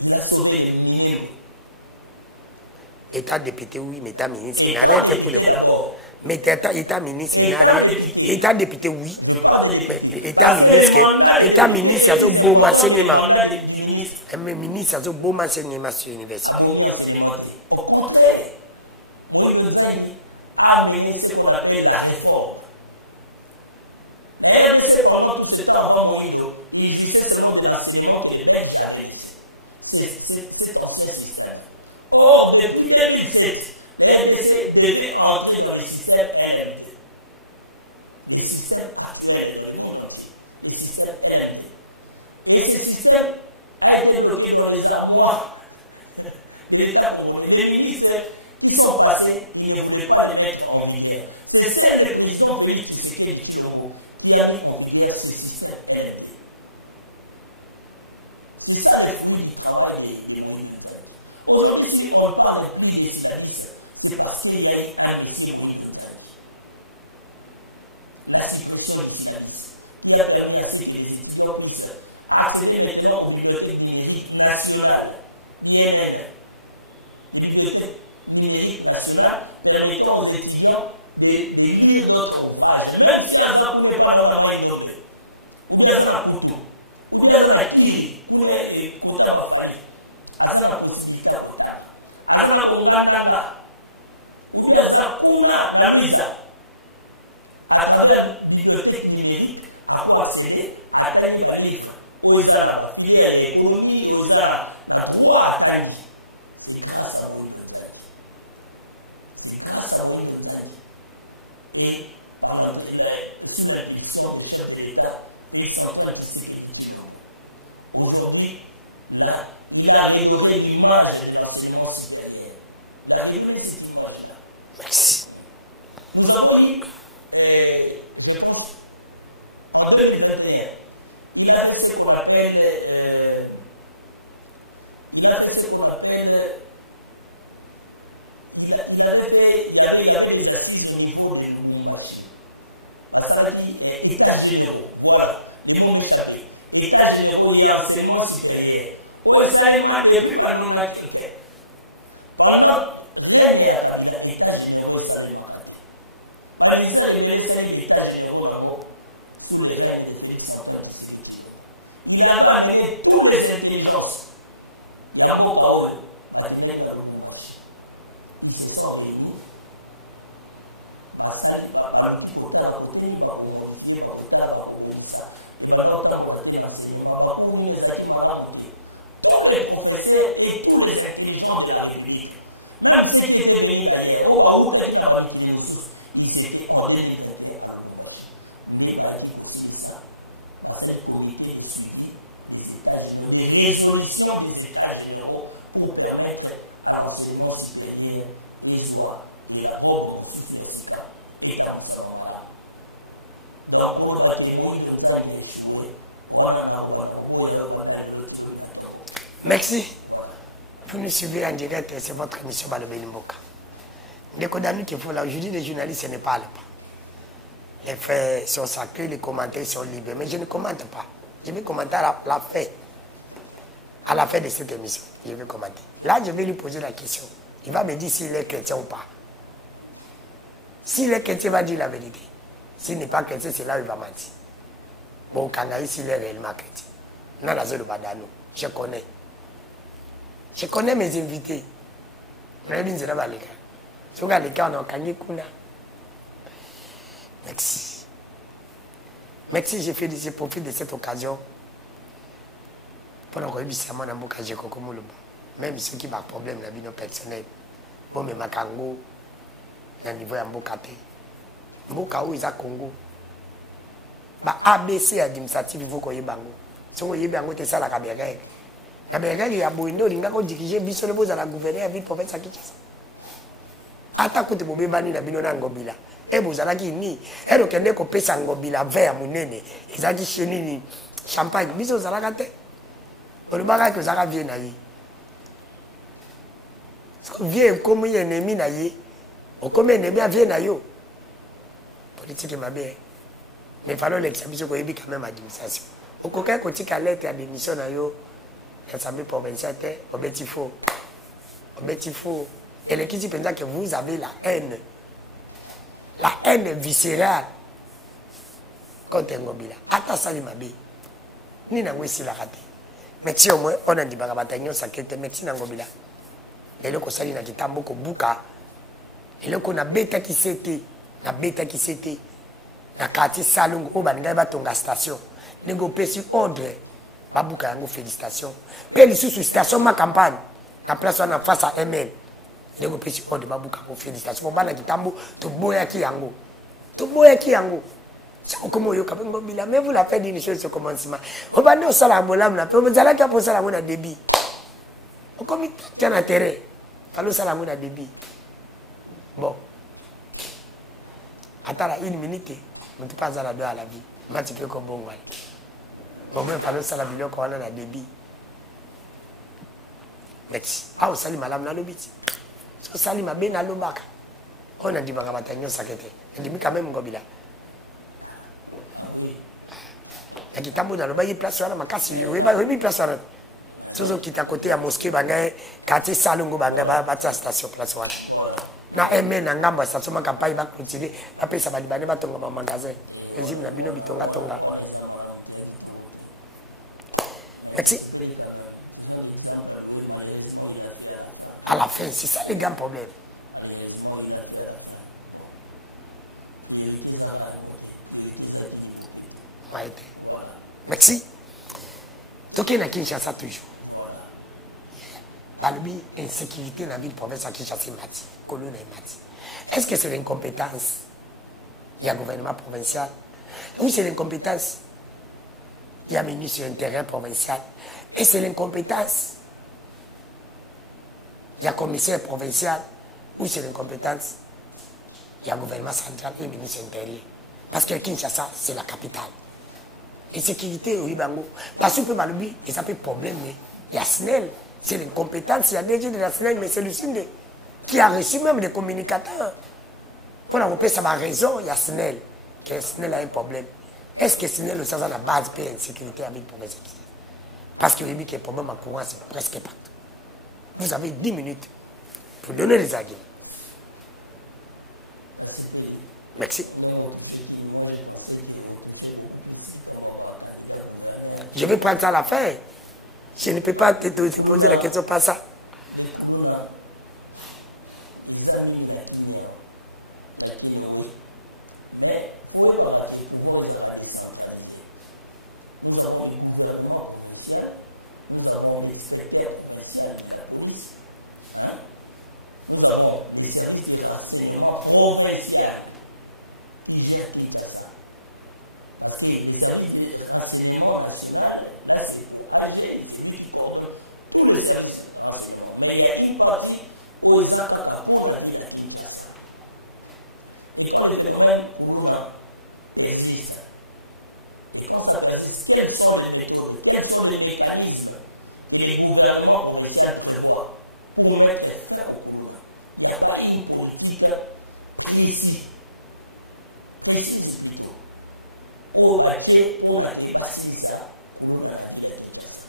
Il a sauvé les Minem. État député, oui, mais état ministre, il n'a rien fait pour le coup. Mais état ministre, il n'a rien. État député, oui. Je parle de député. État ministre, il y a un beau enseignement. mandat du ministre. Mais ministre, il y a un beau enseignement sur l'université. Au contraire, Moïse Nzangi a amené ce qu'on appelle la réforme. La RDC, pendant tout ce temps avant Moïndo, il jouissait seulement de l'enseignement que les Belges avaient laissé. C'est cet ancien système. Or, depuis 2007, la RDC devait entrer dans les systèmes LMD. Les systèmes actuels dans le monde entier. Les systèmes LMD. Et ce système a été bloqué dans les armoires de l'État congolais. Les ministres qui sont passés, ils ne voulaient pas les mettre en vigueur. C'est seul le président Félix Tshisekedi Tshilombo qui a mis en vigueur ce système LMD. C'est ça le fruit du travail de Moïse Nzangi. Aujourd'hui, si on ne parle plus des syllabistes, c'est parce qu'il y a eu un monsieur Moïse Nzangi. La suppression du syllabisme, qui a permis à ce que les étudiants puissent accéder maintenant aux bibliothèques numériques nationales, INN, les bibliothèques numériques nationales permettant aux étudiants de lire d'autres ouvrages, même si Azakou n'est pas dans la main d'homme, ou bien Azana Koutou, ou bien Azana Kiri, Kune Kotaba Fali, Azana possibilité à Kotaba, Azana Kongandanga, ou bien Azakuna na Luisa, à travers la bibliothèque numérique, à quoi accéder à Tangi livre, aux Azana, filière et économie, aux Azana, na droit à Tangi. C'est grâce à Moïse Nzangi. C'est grâce à Moïse Nzangi. Et sous l'impulsion des chefs de l'État, Félix Antoine Tshisekedi Tshilombo. Aujourd'hui, il a redoré l'image de l'enseignement supérieur. Il a redonné cette image-là. Merci. Nous avons eu, je pense, en 2021, il a fait ce qu'on appelle... il y avait des assises au niveau de Lubumbashi. Parce que états généraux, voilà, les mots m'échappaient. États généraux et enseignement supérieur. Depuis pendant quelqu'un. Pendant règne à Kabila, états généraux et Salema Kate. Pendant ça, les états généraux sous les règnes de Félix Antoine Tshisekedi. Il avait amené toutes les intelligences. Yamboka Oyo, Bateneng na Lubumbashi. Ils se sont réunis. Basali, baluki kotala, koteni, bakomodifier, bakotala, bakomisa. Et maintenant, autant pour l'enseignement, bakouni nezaki malamuté. Tous les professeurs et tous les intelligents de la République, même ceux qui étaient venus d'ailleurs, ils étaient en 2021 à Lubumbashi. Neba qui consigne ça, c'est le comité de suivi des États généraux, des résolutions des États généraux pour permettre à l'enseignement supérieur et la robe au souci Sika et Tamousamamala. Donc, pour le bâtiment, Moïse Nzangi a échoué. Merci. Vous nous suivez en direct, c'est votre émission Balobeli Mboka. Aujourd'hui, les journalistes ne parlent pas. Les faits sont sacrés, les commentaires sont libres. Mais je ne commente pas. Je vais commenter à la fin de cette émission. Je vais commenter. Là, je vais lui poser la question. Il va me dire s'il est chrétien ou pas. S'il est chrétien, il va dire la vérité. S'il n'est pas chrétien, c'est là où il va mentir. Bon, Kangaï, s'il est réellement chrétien. Non, la zone de Badano. Je connais. Je connais mes invités. Merci. Merci, je profite de cette occasion pour nous remercier à mon amour même ceux qui ont des problèmes dans la vie personnelle. Bon, mais Makango, à niveau de Mbokate. Mboka où ils ont Congo. ABC administratif, il faut qu'on y ait bango. Si on y ait bango, c'est ça la caméra. La caméra, il y a Boindo, il y a dirigé, il y a la gouverneure, il y a province à Kinshasa. Attaque de Bobé Bani, il y a Binona Ngobila. Et vous avez dit, ni, et le Kende ko pesa Ngobila, vert, mounene, ils ont dit chenini, champagne, biso zalagate. On ne va pas que ça vienne à y. Viens comme un ennemi na y. Ou comme un ennemi vient à yo. Politique est ma bien. Mais il fallait l'examen qu'on ait quand même administration. Au coquin côté à lettre à démission à yo, l'Assemblée provinciale, au bétifo. Au bétifo. Et les qui pensent que vous avez la haine. La haine viscérale contre Ngobila. Attends ça, ma bien. Ni n'a pas la raté. Merci au moins, on a dit que bataillon sacré, merci Ngobila. Et le conseil n'a pas beaucoup bouka. Et le qu'on a bêta qui c'était. La bêta qui c'était. Na quartier Salongo au Bangai Batonga station nego pesi ordre babuka yango félicitations peli sous station ma campagne na place en face à ML nego pesi ordre babuka ko félicitations bana kitambo to boya ki yango c'est comme yo kabengo bila mais vous la faites d'initier ce commencement au bande au sala bolam na pe vous allez ka poser la mona débit au comité tiens intérêt fallo sala mona débit bon attends là une minute. Je ne peux pas aller à la vie. Je ne peux pas bon. Bon, mais il faut que ça la vidéo qu'on a débit. Merci. Ah, au sali malam na lobiti. So sali mabe na lobaka. On a dit baka batanyo sakete. On dit quand même ngobila. Ah oui. Ya kitambo na loba yi place wana makasi oui ba oui place wana. Sozo kita côté ya mosquée banga quartier Salongo banga ba station place wana. Voilà. Na eme na ngambo station makapai ba continuer ba pesa ba libane ba tonga ba magasin. Régime na bino bitonga tonga. Merci. Ce sont des exemples à louer, malheureusement, il a fait à la fin. À la fin, c'est ça les grands problèmes. Malheureusement, il a fait à la fin. Bon. Priorité, ça va remonter. Priorité, ça va être. Voilà. Merci. Donc, il y a Kinshasa toujours. Voilà. Balobi, insécurité dans la ville province à Kinshasa, Mati. Colonne et Mati. Est-ce que c'est l'incompétence? Il y a un gouvernement provincial. Oui, c'est l'incompétence. Il y a un ministre sur un terrain provincial. Et c'est l'incompétence. Il y a un commissaire provincial. Où c'est l'incompétence? Il y a un gouvernement central et un ministre intérieur. Parce que Kinshasa, c'est la capitale. Et sécurité au Ibango. Parce que Balobi, et ça fait problème. Il y a SNEL. C'est l'incompétence. Il y a DG de la SNEL, mais c'est Lucinde qui a reçu même des communicateurs. Pour l'Europe, ça va raison. Il y a SNEL. Que SNEL a un problème. Est-ce que SNEL aussi a la base pour l'insécurité avec le province? Parce que le problème en courant, c'est presque partout. Vous avez 10 minutes pour donner les arguments. Merci. Moi, je pensais qu'il retouchait beaucoup plus comme candidat gouverneur. Je vais prendre ça à la fin. Je ne peux pas te poser la question, pas ça. Les Koulouna, les amis, la Kine, oui. Mais il faut voir que le pouvoir est décentralisé. Nous avons des gouvernements provinciaux, nous avons des inspecteurs provinciaux de la police, hein? Nous avons des services de renseignement provinciaux qui gèrent Kinshasa. Parce que les services de renseignement national, là c'est pour AG, c'est lui qui coordonne tous les services de renseignement. Mais il y a une partie où ils ont pour la ville à Kinshasa. Et quand le phénomène Koulouna persiste, et quand ça persiste, quelles sont les méthodes, quels sont les mécanismes que les gouvernements provinciaux prévoient pour mettre fin au Koulouna? Il n'y a pas une politique précise plutôt. Au budget pour que Basilisa Koulouna la ville de Kinshasa.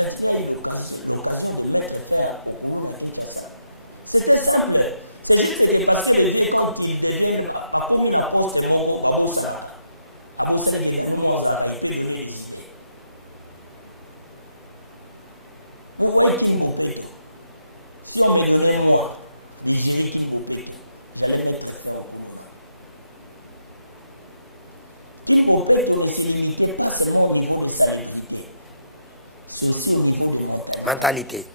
J'avais eu l'occasion de mettre fin au Koulouna Kinshasa. C'était simple. C'est juste que parce que le vieux, quand ils deviennent, pas comme une poste, Moko, Babo Sanaka. Babo Sanaka, il peut donner des idées. Vous voyez Kimbopeto. Si on me donnait moi, de gérer Kimbopeto, j'allais mettre fin au Koulouna. Kimbopeto ne se limitait pas seulement au niveau des salubrités, c'est aussi au niveau des montagnes. Mentalité.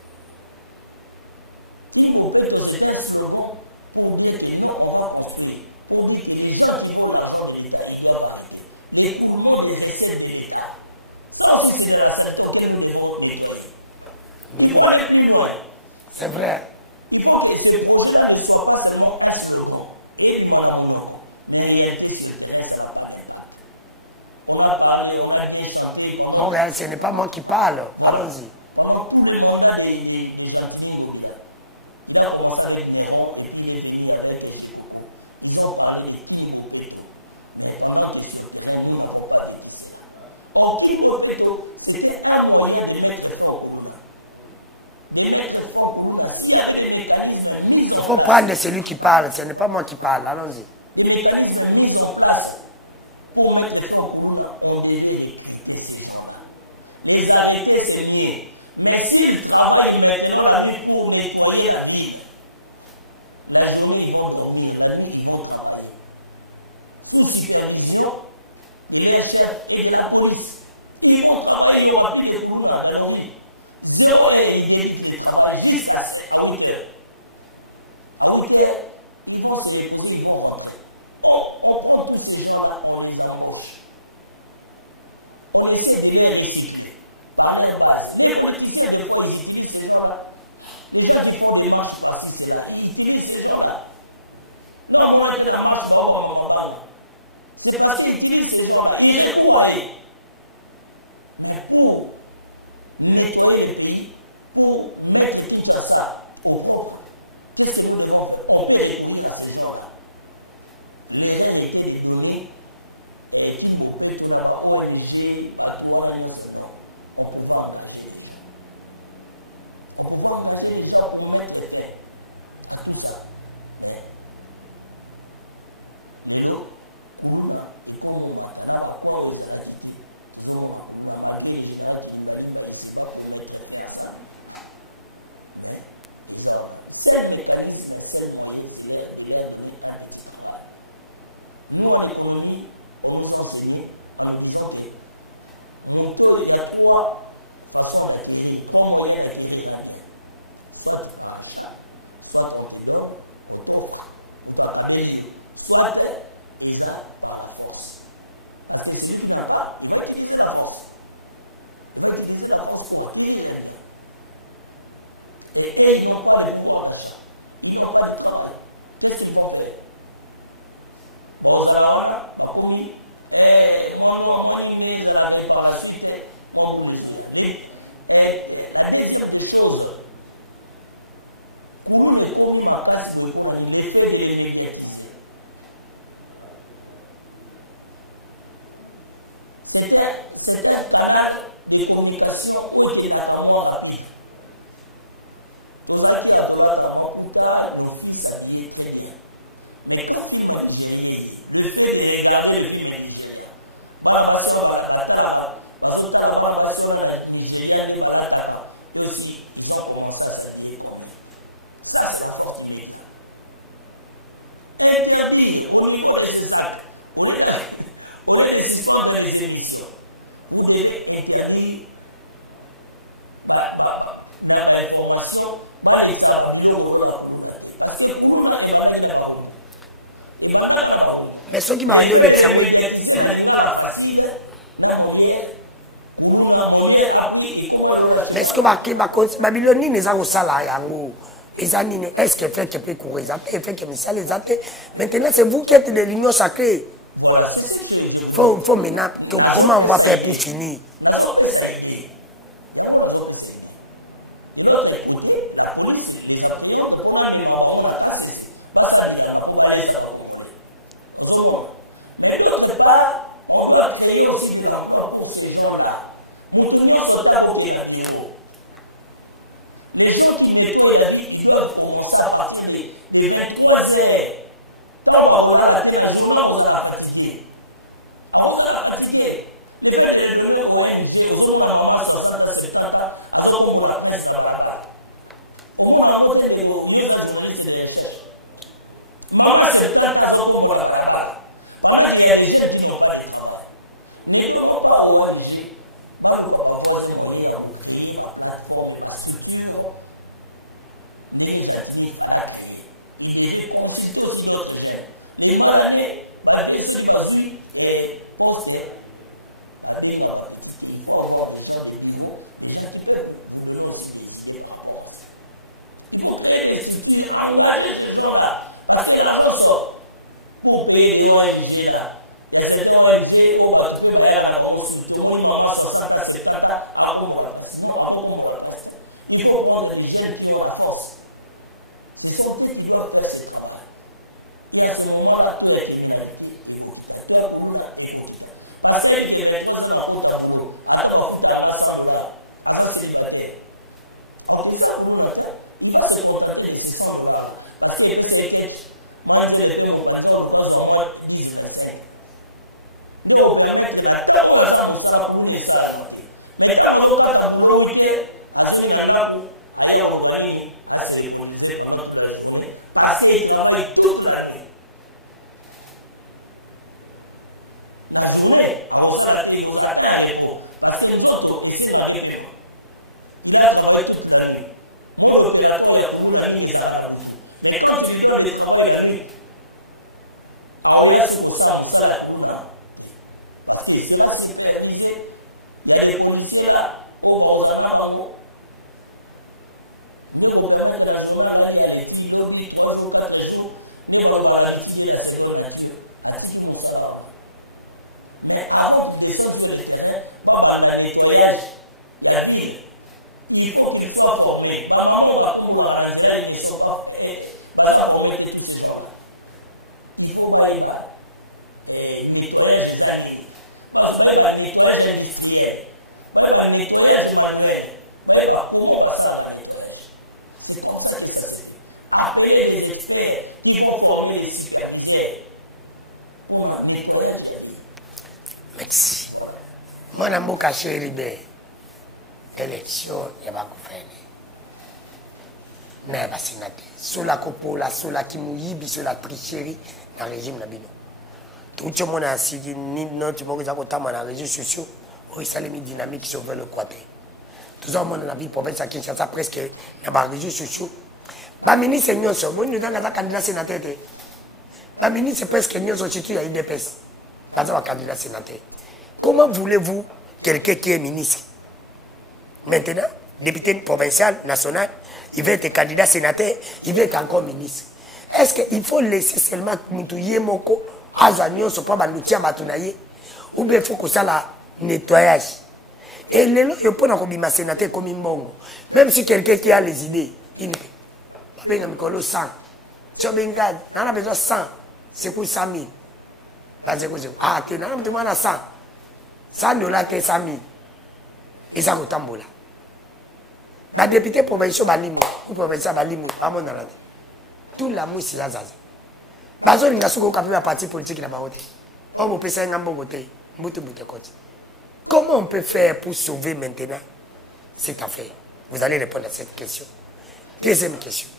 Kimbopeto, c'est un slogan pour dire que non, on va construire. Pour dire que les gens qui volent l'argent de l'État, ils doivent arrêter. L'écoulement des recettes de l'État. Ça aussi, c'est de la saleté auquel nous devons nettoyer. Il faut aller plus loin. C'est vrai. Il faut que ce projet-là ne soit pas seulement un slogan et du manamonoko. Mais en réalité, sur le terrain, ça n'a pas d'impact. On a parlé, on a bien chanté. Non, ce n'est pas moi qui parle. Allons-y. Pendant tous les mandats des Gentini Ngobila. Il a commencé avec Néron et puis il est venu avec Chekoko. Ils ont parlé de Kimbopeto. Mais pendant que sur le terrain, nous n'avons pas vécu cela. Or, Kimbopeto, c'était un moyen de mettre fin au Koulouna. De mettre fin au Koulouna. S'il y avait des mécanismes mis en place. Il faut prendre celui qui parle, ce n'est pas moi qui parle. Allons-y. Des mécanismes mis en place pour mettre fin au Koulouna, on devait recruter ces gens-là. Les arrêter, c'est mieux. Mais s'ils travaillent maintenant la nuit pour nettoyer la ville, la journée ils vont dormir, la nuit ils vont travailler. Sous supervision de leur chef et de la police. Ils vont travailler, il n'y aura plus de Koulouna dans nos vies. 0 heure, ils débutent le travail jusqu'à 8 heures. À 8 heures, ils vont se reposer, ils vont rentrer. On prend tous ces gens-là, on les embauche. On essaie de les recycler par leur base. Les politiciens, des fois, ils utilisent ces gens-là. Les gens qui font des marches par-ci, c'est-là, ils utilisent ces gens-là. Non, moi, on était dans la marche, c'est parce qu'ils utilisent ces gens-là. Ils recourent à eux. Mais pour nettoyer le pays pour mettre Kinshasa au propre. Qu'est-ce que nous devons faire? On peut recourir à ces gens-là. L'erreur était de donner Kimbope, ONG, non. On pouvait engager les gens. On pouvait engager les gens pour mettre fin à tout ça. Mais, Lelo, Kuluna, et comme on m'a dit, quoi où ils ont quitté, ils ont Kuluna, malgré les généraux qui nous ont dit, pour mettre fin à ça. Mais, ils ont. Seul mécanisme, seul moyen, c'est de leur donner un petit travail. Nous, en économie, on nous a enseigné en nous disant que il y a trois façons d'acquérir, trois moyens d'acquérir la bien. Soit par achat, soit on te donne, on t'offre, on t'accabelle, soit par la force. Parce que celui qui n'a pas, il va utiliser la force. Il va utiliser la force pour acquérir la bien. Et ils n'ont pas le pouvoir d'achat. Ils n'ont pas de travail. Qu'est-ce qu'ils vont faire? Bozalawana, Bakomi, moi, par la suite, moi, vous les la deuxième des choses, Koulou n'est commis ma casse pour l'effet de les médiatiser. C'est un canal de communication où il y a un mois rapide. Ozaki a Tolata Maputa, nos fils habillés très bien. Mais quand le film nigérien, le fait de regarder le film nigérien, et aussi, ils ont commencé à s'habiller comme lui. Ça, c'est la force du média. Interdire au niveau de ce sac, au lieu de suspendre les émissions, vous devez interdire l'information. Parce que Kuluna est banagi na baroum. Et bandaga na baroum. Mais ceux qui m'ont dit le médiatiser na lingala facile na Molière. Kuluna Molière a pris et comment l'on a. Mais est-ce que Babylone n'est pas au salaire yango? Est-ce que fait que peut courir ça? Fait que misal les athées. Maintenant c'est vous qui êtes de l'union sacrée. Voilà, c'est ce que je faut maintenant comment on va faire pour finir. Nazo pe sa idée. Yango nazo pe sa idée. Et l'autre côté, la police les appréhende pour la même avant la casse, pas ça bilanga pour balayer ça va comprendre. Mais d'autre part, on doit créer aussi de l'emploi pour ces gens-là. Moutounion sauté à Bokena bureau. Les gens qui nettoient la vie, ils doivent commencer à partir des 23 heures. Tant on va la tête un journal, on va la fatiguer. On va la fatiguer. Le fait de les donner aux ONG, aux hommes, maman 60 à 70 ans, à comme la presse dans la balabala. Au monde en côté, il y a des journalistes de recherche. Maman 70 ans, comme la balabala. Pendant qu'il y a des jeunes qui n'ont pas de travail. Ne donnons pas aux ONG, nous avons des moyens pour créer ma plateforme et ma structure. Il fallait créer. Ils devaient consulter aussi d'autres jeunes. Les malanés, bien ceux qui ont postent. Il faut avoir des gens de bureau, des gens qui peuvent vous donner aussi des idées par rapport à ça. Il faut créer des structures, engager ces gens-là, parce que l'argent sort pour payer des ONG là. Il y a certains ONG où tu peux payer à la banque sous tout le monde, maman 60 à 70 ans, à comme la presse. Non, à comme la presse. Il faut prendre des jeunes qui ont la force. Ce sont eux qui doivent faire ce travail. Et à ce moment-là, tout est criminalité, égo-kita. Tout est pour nous, égo-kita. Parce qu'il dit que 23 ans dans votre boulot, attends, va foutre à $100, à ça célibataire. Ok, ça pour nous, il va se contenter de ces $100. Parce qu'il peut se catch, manger le pain, mon panzor, le bas en mois 10-25. Nous va permettre la table où il y a mon salaire pour nous, et ça, mais tant que tu as boulot, 8 heures, à son inandaku, ailleurs au Luganini, à se répondre pendant toute la journée, parce qu'il travaille toute la nuit. La journée, à Rosalate, il vous atteint un repos. Parce que nous autres, et c'est un paiement. Il a travaillé toute la nuit. Mode opératoire, il y a pour nous la mine et ça. Mais quand tu lui donnes le travail la nuit, Aoya Soukosa, Moussa la Kuluna, parce qu'il sera supervisé, il y a des policiers là, au Barozana Bango. Nous vous permettre la journée d'aller à l'étude, lobby, 3 jours, 4 jours, nous allons avoir l'habitude de la seconde nature, à Tiki Moussa. Mais avant qu'ils descendent sur le terrain, moi, dans le nettoyage, il y a ville, il faut qu'ils soient formés. Bah, maman, bah, comme ils ne sont pas formés de tous ces gens-là. Il faut nettoyage des années. Parce que nettoyage industriel, nettoyage manuel, comment va ça le nettoyage? C'est comme ça que ça se fait. Appeler des experts qui vont former les superviseurs pour un nettoyage. Merci. Moi, je suis caché l'élection, il y a un gouvernement. Il y a un sénateur. Sur la copola, sur la kimouyibi, sur la tricherie dans le régime nabino. Tout le monde a signé notre dans les réseaux sociaux. Il y a une dynamique qui sauve le côté. Tout le monde a vu pour faire ça presque dans les réseaux sociaux. Le ministre Nyonso, moi, nous avons un candidat sénateur. Le ministre presque Nyonso, il y a IDPS. Nous avons un candidat sénateur. Comment voulez-vous quelqu'un qui est ministre? Maintenant, député provincial, national, il veut être candidat sénateur, il veut être encore ministre. Est-ce qu'il faut laisser seulement Moutouye Moko, Azanyon, ce pas Baloutia Batounaye, ou bien il faut que ça la nettoyage? Et les gens, ils peuvent être sénateur comme Mbongo. Même si quelqu'un qui a les idées, il ne peut pas. Il n'y a 100. Si on a besoin de 100, c'est pour 100 000. Ah, tu as besoin de 100. 100 dollars, c'est 100 000. Et ça, c'est un les députés provinciaux ou provinciaux tout la mousse là zaza. Bazo linga suko ka faire parti politique na baote. On peut penser ngambo côté, mbutu côté. Comment on peut faire pour sauver maintenant cette affaire? Vous allez répondre à cette question. Deuxième question.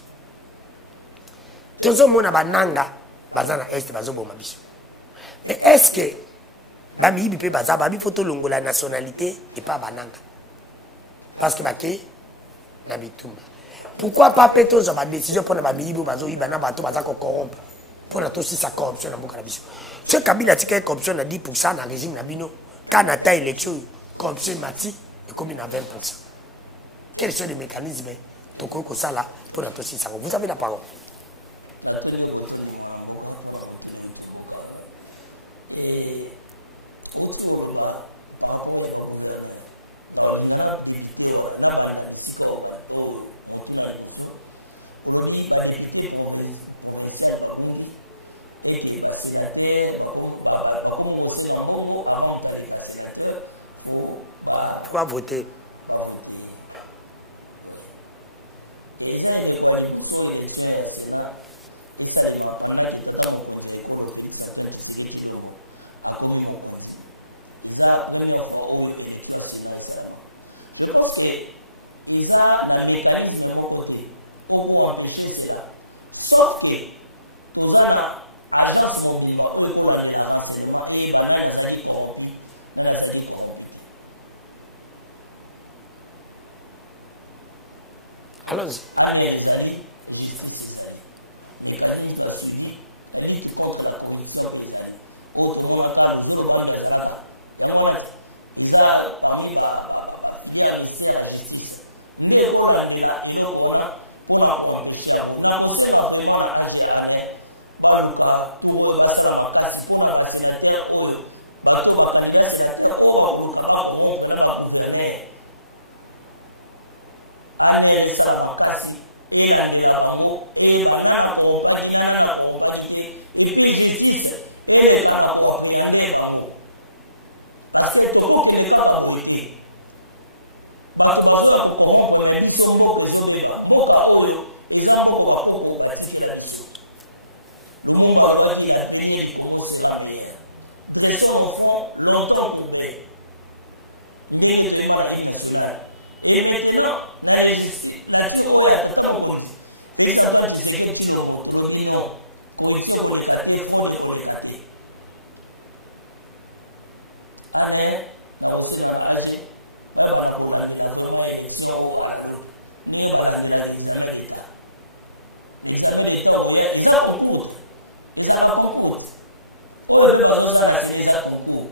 Tozo mona bananga bazana est bazo boma biso. Mais est-ce que bami bipe baza babi photo longo la nationalité et pas bananga? Parce que baké na bitumba. Pourquoi pas péter une décision pour la miibo bazo ibana bato baza ko corrompre pour la aussi sa corruption na boka na biso. Ce Kabila tika corruption na 10% dans le régime na bino quand na ta élection corruption mati et comme na 20%. Quels sont les mécanismes toko ko ça là pour la aussi ça? Vous avez la parole. La tenue botoni mona mboka pour la botoni utuboka. Et autour par rapport au gouverneur dans l'ingana député wala na banda bisika o bato motuna liboso olobi ba député provincial babungi et que ba sénateur ba comme osenga mbongo avant de sénateur faut pas voter et ça il est quoi liboso élection ya Sénat et ça les pendant que tata mon konje ekolo Vincent Tshisekedi Tshilombo a commis mon konje. La première fois où il y a eu l'élection à Sénat. Je pense qu'il y a un mécanisme de mon côté pour empêcher cela. Sauf que tous les agence mobimba où il y a le renseignement et il y a des corrompus. Allons-y. Anne Rizali, justice Rizali. Mécanisme a suivi la lutte contre la corruption paysanne. Tout le monde a dit que ils ont parmi les ministère de la justice. Nous avons pour empêcher. Nous avons vraiment agir à Baluka, Touro, Basala Makasi, pour les sénateurs, les candidats sénateurs, les gouverneurs. Anne Salamakasi, et la Bango, et Banana Korompagi, Nana Korompagi, et puis justice, et les Kanako appréhendés Bango. Parce que toko que les cas a été bato bazo ya ko corrompre mais biso mboka ezobeba mboka oyo eza mboko bakoko batiki la biso. Lumumba alobaki l'avenir du Congo sera meilleur. Dressons nos fronts longtemps courbés. Ndenge toyema na hymne national. Et maintenant na législature oya tata mokondi Félix Antoine Tshisekedi Tshilombo tolobi non corruption kolekate fraude kolekate. Année, na osena na aje, ba na bolandela vraiment élection au alalo. Ni balandela l'examen d'état. L'examen d'état oya, eza concours. Eza ba concours. O ebe bazosa na sene eza concours.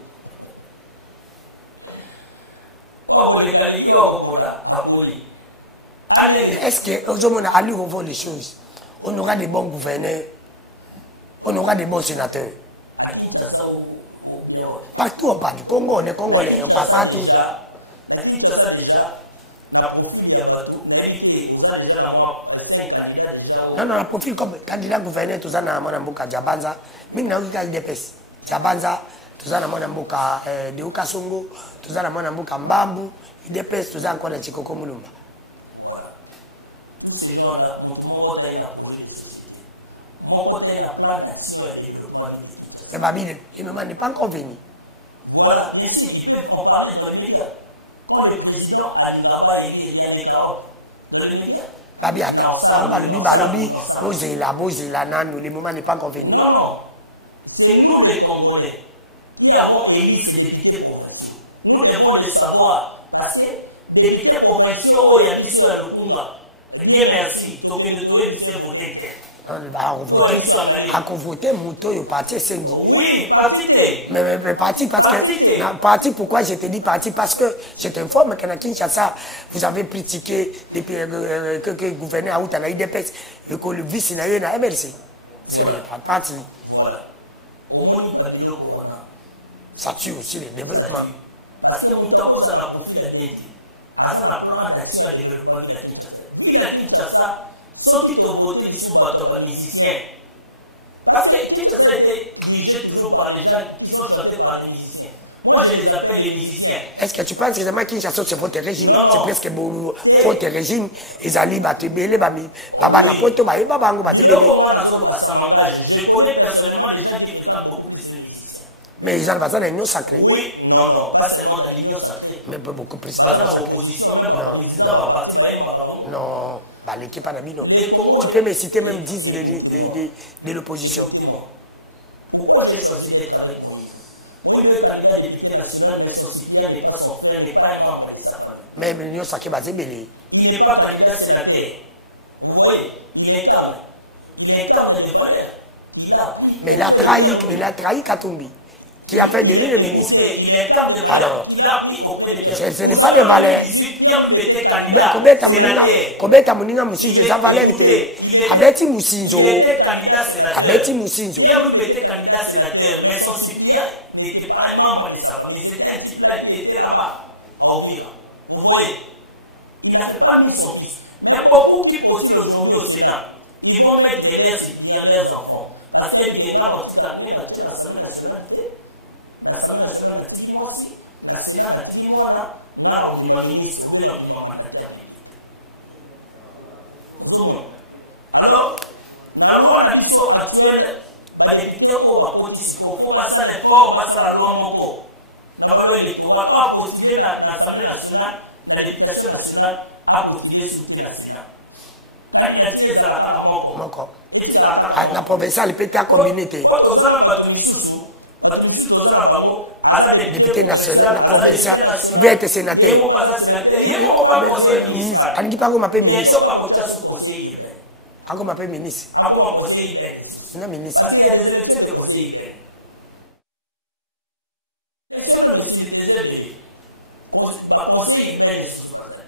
Wa ko lekaliki wa ko pola apoli. Est-ce que aujourd'hui on a lu revoir les choses? On aura des bons gouverneurs. On aura des bons sénateurs. À Kinshasa partout on parle du Congo, on est congolais, on parle partout. À Kinshasa déjà, na profil ya bato na évité aux a déjà na moi 5 candidats déjà non non na profil comme candidat gouverneur toza na mwana mboka Diabanza mingi na ukika IDPS Diabanza toza na mwana mboka Deuka Songo toza na mwana mboka Mbambu IDPS toza encore na Chikoko Mulumba. Voilà, tous ces gens là moto moko ta un projet de société moko ta un plan d'action et développement de Kinshasa. Mais Babi le moment n'est pas encore venu. Voilà, bien sûr ils peuvent en parler dans les médias. Quand le président Alingaba il y a les carottes dans les médias. Babi attends, le moment n'est pas encore venu. Non, non, c'est nous les Congolais qui avons élu ces députés provinciaux. Nous devons le savoir parce que députés provinciaux, oh, il y a Bissou et Lukunga. Dieu merci, token de toye bise voter. À voter Mouto et parti Sengi. Oui, parti. Mais parti parce que parti pourquoi je te dis parti parce que je t'informe qu'à Kinshasa vous avez critiqué depuis que le gouverneur a eu à l'IDPS et que le vice n'a eu à MLC. C'est le parti. Voilà. Au Moni Babilo Corona. Ça tue aussi le développement. Parce que Moutabo a un profil à bien dit. A un plan d'action à développement Ville Kinshasa. Ville Kinshasa. Ceux qui ont voté les sous-bateaux musiciens. Parce que Kinshasa a été dirigé toujours par des gens qui sont chantés par des musiciens. Moi, je les appelle les musiciens. Est-ce que tu penses que Kinshasa, c'est votre régime? Non, non. C'est presque votre régime. Ils allaient battre Bélé, Baba Napoto, Baba Bango, Baba Bélé. Je connais personnellement des gens qui fréquentent beaucoup plus les musiciens. Mais ils ont besoin d'une union sacrée. Oui, non, non, pas seulement dans l'union sacrée. Mais beaucoup plus. Pas dans l'opposition, même pas président, pas parti, non, l'équipe à Nabino. Tu peux me citer même 10 de l'opposition. Écoutez-moi, pourquoi j'ai choisi d'être avec Moïse? Moïse est candidat député national, mais son Cyprien n'est pas son frère, n'est pas un membre de sa famille. Mais l'union sacrée, c'est Bélé. Il n'est pas candidat sénateur. Vous voyez, il incarne des valeurs qu'il a appris. Mais il a trahi Katumbi. Qui a fait de lui le ministre. Écoutez, il incarne des valeurs qu'il a appris auprès des personnes. Ce n'est pas des valeurs. Pierre Lumba était candidat sénateur. Il était candidat sénateur. Pierre Lumba était candidat sénateur, mais son Cyprien n'était pas un membre de sa famille. C'était un type là qui était là-bas, à Ovira. Vous voyez, il n'avait pas mis son fils. Mais beaucoup qui postulent aujourd'hui au Sénat, ils vont mettre leurs Cypriens, leurs enfants. Parce qu'il y a des gens qui ont amené l'Assemblée nationalité. L'Assemblée nationale n'a pas dit moi si, le Sénat n'a pas dit moi là, on a un ministre, on a un mandataire public. Alors, dans la loi actuelle, les députés ont voté si il faut faire l'effort, la loi moko, dans la loi électorale, on a postulé dans l'Assemblée nationale, la députation nationale a postulé sous le Sénat. Candidature est à la moko. La provinciale peut être communauté. Quand on a un député national, la provinciale, il va être sénateur. Il n'est pas conseiller municipal. Il n'est pas conseiller municipal. Il n'est pas ministre. Parce qu'il y a des élections de conseil urbain. L'élection de nos il était zébélé. Conseil urbain est sous bazar.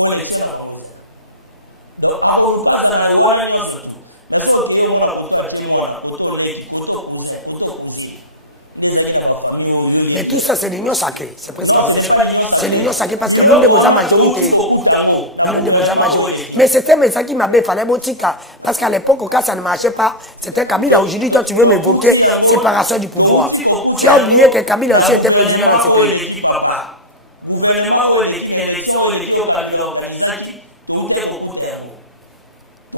Pour l'élection à Bamoisa. Donc, à Boluka, ça n'a pas de surtout. Mais ce qui est au monde à côté de chez moi, à côté de l'équipe, côté cousin, des amis dans ma famille. Mais tout ça, c'est l'union sacrée. C'est presque. Non, ce n'est pas l'union sacrée. C'est l'union sacrée parce que nous ne sommes pas majorité. Mais c'était ça qui m'avait fallu botika. Parce qu'à l'époque, quand ça ne marchait pas, c'était Kabila. Aujourd'hui, toi, tu veux m'évoquer séparation du pouvoir. Tu as oublié que Kabila aussi était président de ce pays. Gouvernement ou l'équipe, élection ou l'équipe au Kabila organisé qui. Tout est beaucoup de yango.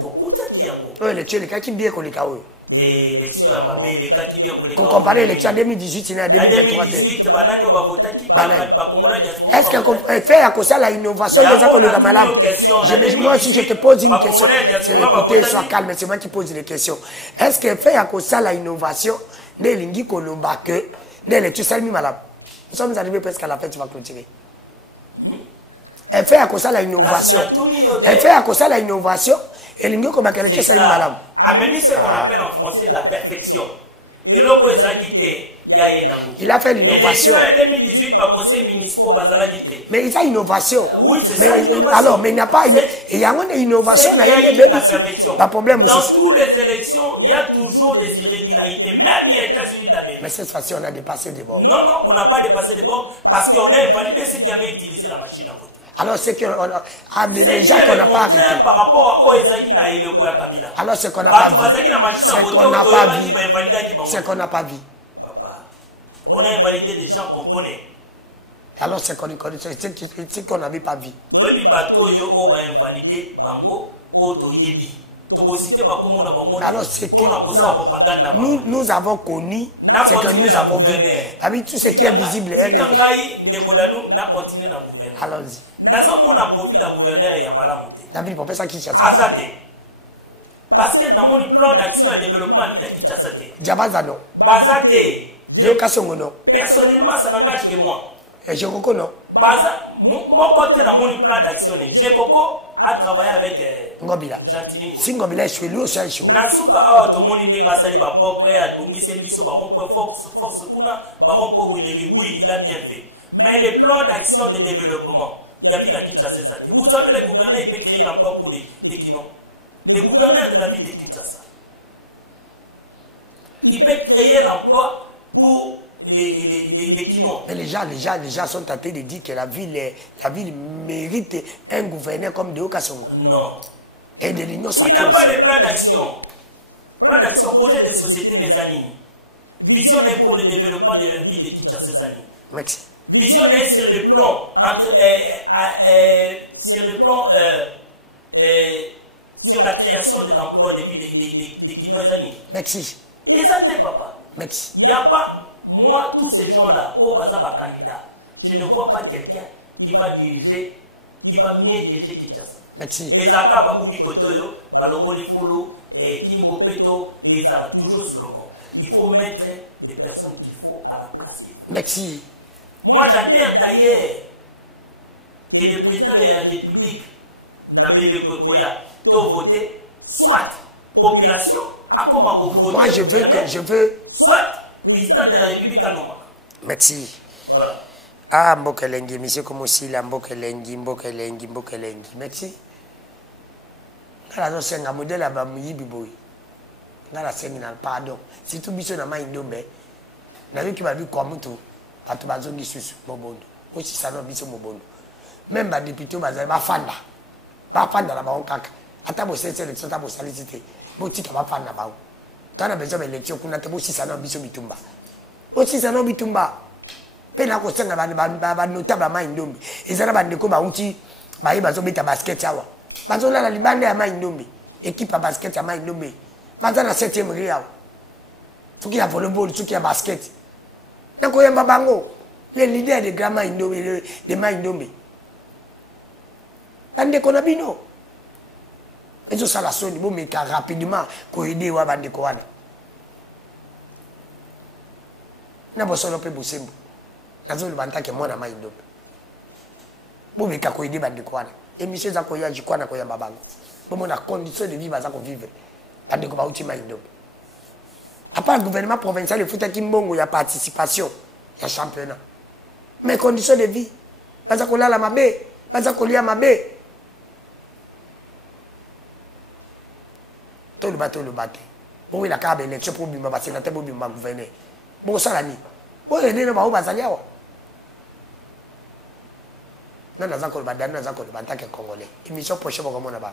Tout est qui yango. Oui, les cas qui bien qu'on les caoue. L'élection à ma belle, les cas qui bien qu'on les caoue. Qu'on compare l'élection en 2018 et en 2023. 2018, banani on va voter qui par Congolais diaspora. Est-ce qu'on fait à cause de la innovation des gens qu'on est dans malade? Moi, si je te pose une question, c'est écoutez, sois calme, c'est moi qui pose les questions. Est-ce qu'elle fait à cause de la innovation des lingues Kolomba que des lectures salmi malade? Nous sommes arrivés presque à la fin, tu vas clôturer. Elle fait à cause de la innovation. Elle fait à cause de la innovation. Et l'ingé comme elle est c'est madame. Amener ce qu'on appelle en français la perfection. Et là pour il a fait l'innovation. En 2018 par conseil municipal bazala gité. Mais il a innovation. Oui, c'est mais, ça. Alors, mais il n'y a pas il y a une innovation, il y a une perfection. Pas problème dans toutes les élections, il y a toujours des irrégularités. Même les États-Unis d'Amérique. Mais cette fois-ci, on a dépassé des bords. Non, non, on n'a pas dépassé des bords parce qu'on a invalidé ceux qui avaient utilisé la machine à voter. Alors, c'est qu'on a les gens qu'on n'a pas arrêté. Par rapport à Oezagina et Eloko Kabila. Alors, c'est qu'on n'a pas vu. C'est qu'on n'a pas vu. Papa, on a invalidé des gens qu'on connaît. Alors, c'est qu'on connaît, c'est qu'on n'avait pas vu. Alors, c'est que nous avons connu ce que nous avons vu. Avec tout ce qui est visible. Allons-y. David, pour ça qui chasse. Parce que dans mon plan d'action et développement à Ville Kinshasa. Diabazano. Bazate. Personnellement, ça n'engage que moi. Et je reconnais. Mon côté dans mon plan d'action, j'ai Coco a travaillé avec Ngobila. Gentili. Si Ngobila est lui aussi est chaud. Nasuka a tout le monde n'est sali ba propre à Bongi Selviso baron pour force kuna baron pour Willeri. Oui, il a bien fait. Mais les plans d'action de développement, il y a Ville Kinshasa. Vous savez, le gouverneur il peut créer l'emploi pour les Kinos. Les gouverneurs de la ville de Kinshasa, il peut créer l'emploi pour les Kinois. Mais les gens sont tentés de dire que la ville mérite un gouverneur comme de Okasongo. Non. Et de l'Union sacrée. Il n'a pas de plan d'action. Plan d'action, projet de société Nezanini. Visionnaire pour le développement de la ville de Kinshasa Zanini. Merci. Visionnaire sur le plan sur la création de l'emploi des villes des Kinois Zanini. Merci. Et ça c'est papa. Merci. Il n'y a pas, moi, tous ces gens-là, au Bazaba candidat, je ne vois pas quelqu'un qui va diriger, qui va mieux diriger Kinshasa. Merci. Et Zaka, Babouki Kotoyo, Balongoli Foulou, et Kinibo Peto, et ça a toujours ce slogan. Il faut mettre des personnes qu'il faut à la place qu'il faut. Merci. Moi, j'adhère d'ailleurs que le président de la République, Nabele Kokoya, doit voter soit population, à comment voter. Moi, je veux. Soit président de la République à Noma. Merci. Voilà. Ah, Mbokelengi, monsieur Komosila, Mbokelengi. Merci. Ngala senga modèle aba muyibi boy. Ngala sengi na pardon. Si tout biso na maindombe. Na yo ki ba bi kwamuto. Atu bazongi susu mobondo. Osi sana biso mobondo. Même ba député bazali ba fanda. Ba fanda la ba onkaka. Ata bo sese élection ta bo salicité. Bo tika ba fanda ba. Tana bezo ba élection kuna te bo si sana biso bitumba. Osi sana bitumba. Pena ko senga ba notable maindombe. Ezana ba ndeko ba uti ba yeba zo beta basket yawa. Bazola la libande ya maindombe. Équipe à basket ya maindombe. Bazana 7e ria. Tuki ya volleyball, tuki ya basket. Nako yamba bango. Les leaders de grand maindombe, de maindombe. Bande kona bino. Ezo sala soni bo meka rapidement ko aider wa bande ko wana. Na bo solo pe bosembo. Nazo le bantake mona maindombe. Bo meka ko aider bande ko wana. Émission za ko ya jikwana ko ya babango. Bomo na condition de vie baza ko vivre. Bande ko ba uti maindombe. À part le gouvernement provincial, il faut qu'il y ait une participation au championnat. Mais conditions de vie, pas à coller à la mabé, pas à coller à mabé. Tout le bateau. Bon, il a qu'à l'élection pour bimba, parce qu'il a pour bimba gouverner. Bon, ça l'a mis. Bon, il est là, il non, nous avons le bateau congolais. Émission prochaine, on va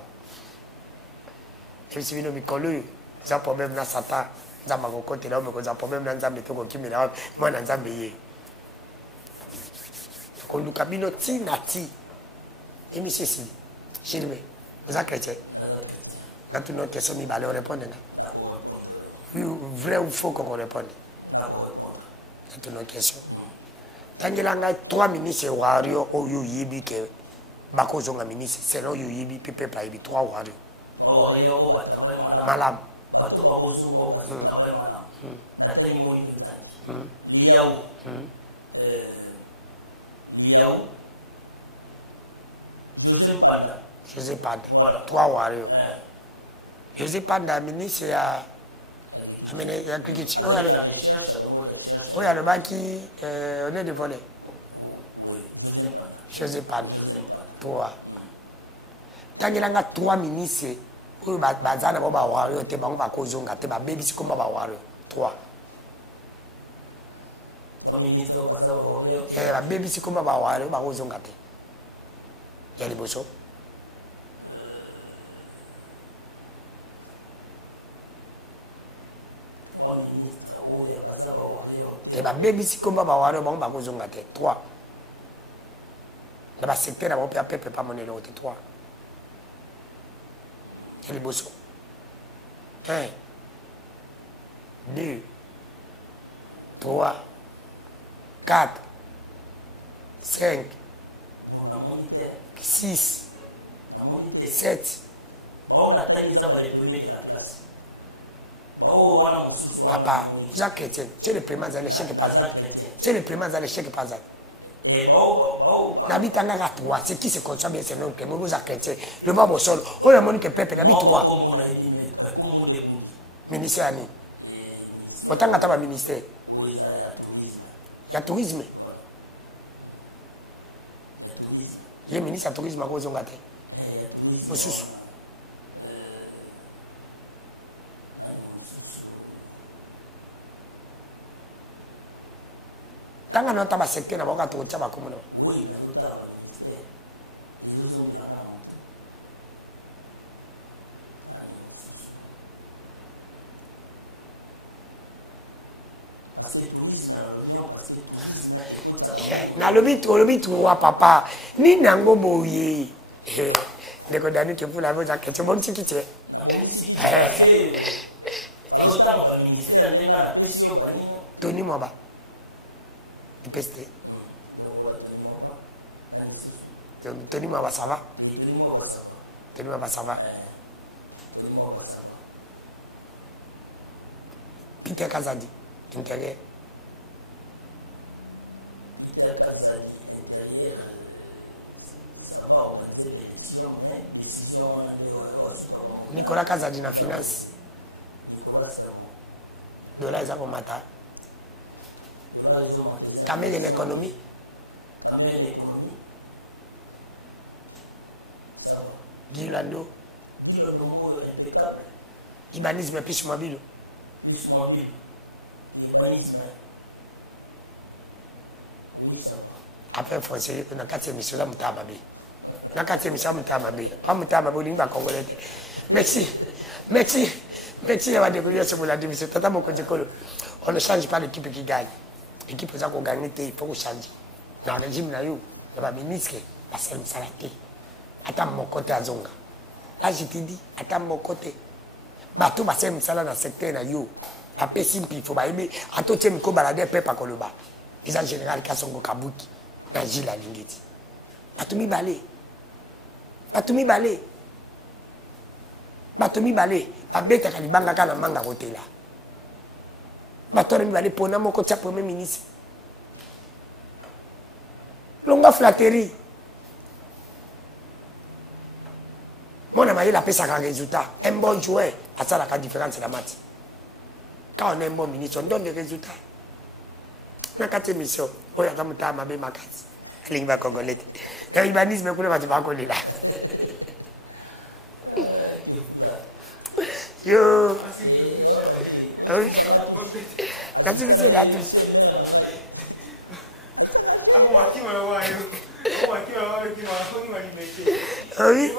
et si nous avons un problème dans Satan. Nzamba kokote là mais koza problème na nzambe to kokimela moi na nzambe ye ko luka bino ti na ti et monsieur si Gilme vous êtes chrétien là tout notre question mi balé on répondre là oui vrai ou faux qu'on réponde d'accord répondre là tout notre question tangela nga 3 ministres wario oyo yibi ke bakozonga ministre selon yo yibi pepe pa yibi 3 wario wario va travailler malam bato bakozunga o bazo travailler malam natangi moyindo nzangi liyaou José Mpanda voilà 3 wario José Panda ministre ya agriculture oui le baki on est de voler oui José Panda 3 tangilanga 3 ministres oyo bazana ba wario te bango bakozonga te babebisi komba ba wario 3 3 ministres baza ba warrior babebisi komba ba warrior bakozonga te ya liboso babebisi komba ba warrior bango bakozonga te 3 na basecteur na bango mpe ya peuple pa moneloko te 3 ya liboso 1 2 3 4 5 6 7 on attend ça les premiers de la classe. Papa, Jacques Chrétien, c'est le premier à l'échec pas ça. C'est le premier à l'échec pas ça. N'habite en toi, c'est qui se conçoit bien, c'est non que nous Jacques Chrétien. Le bas au sol, on a mon que Pepe n'habite toi. Ministère Ani. Autant qu'à ministère. Il y a tourisme. Les ministres à tourisme à cause de gâté. Tant que nous avons secteur, nous avons tout ça. Oui, mais nous avons le ministère. Ils ont dit la main. Parce que le tourisme, parce que le tourisme, écoute ça. Na lobi toi papa, ni nango boye. Ndeko dani ke pour la voix que tu bon tiki tie. Na police parce que autant au ministère ndenga na pesio ba nini. Toni mo ba. Peste. Donc voilà Toni mo ba. Ani susu. Toni mo ba ça va. Ni Toni mo ba ça va. Toni mo ba ça va. Toni mo ba ça va. Peter Kazadi. Intérieur. Peter Kazadi, intérieur, ça va organiser l'élection, mais décision on a de Nicolas Kazadi na finance. Nicolas c'est bon. Dollar ils ont maté. Dollar ils ont maté. Caméra en économie. Caméra en économie. Ça va. Gilando. Gilando Mboyo impeccable. Ibanisme plus mobile. Plus mobile. Urbanisme. Oui, ça va. Après, français, on a 4 émissions là, Moutamabe. On a 4 émissions Moutamabe. Pas Moutamabe, on va congolais. Merci. Merci. Merci d'avoir découvert ce que vous l'avez dit. Tata Mokotikolo. On ne change pas l'équipe qui gagne. L'équipe qui gagne, il faut changer. Dans le régime, il y a un ministre qui passe le salaté. Attends mon côté à Zonga. Là, je te dis, attends mon côté. Bateau passe le salaté dans le secteur. Après, simple, il faut aimer. À tout le monde, balader peuple à Koloba. Ils ont général Kassongo Kabuki. Dans Gilles Lingeti. Batoumi balé. Batoumi balé. Batoumi balé. Babeta Kalibanga Kana Manga Hotela. Batoumi balé pour Namo Kotia Premier ministre. Longa flatterie. Mon ami, il a fait ça comme résultat. Un bon joueur, à ça la différence de la maths. Quand on est un bon ministre, on donne des résultats. On a 4 émissions. On a un peu de makati. Il va congolais. Le urbanisme, il va pas coller là. Yo. Merci, monsieur Dadou. Oui.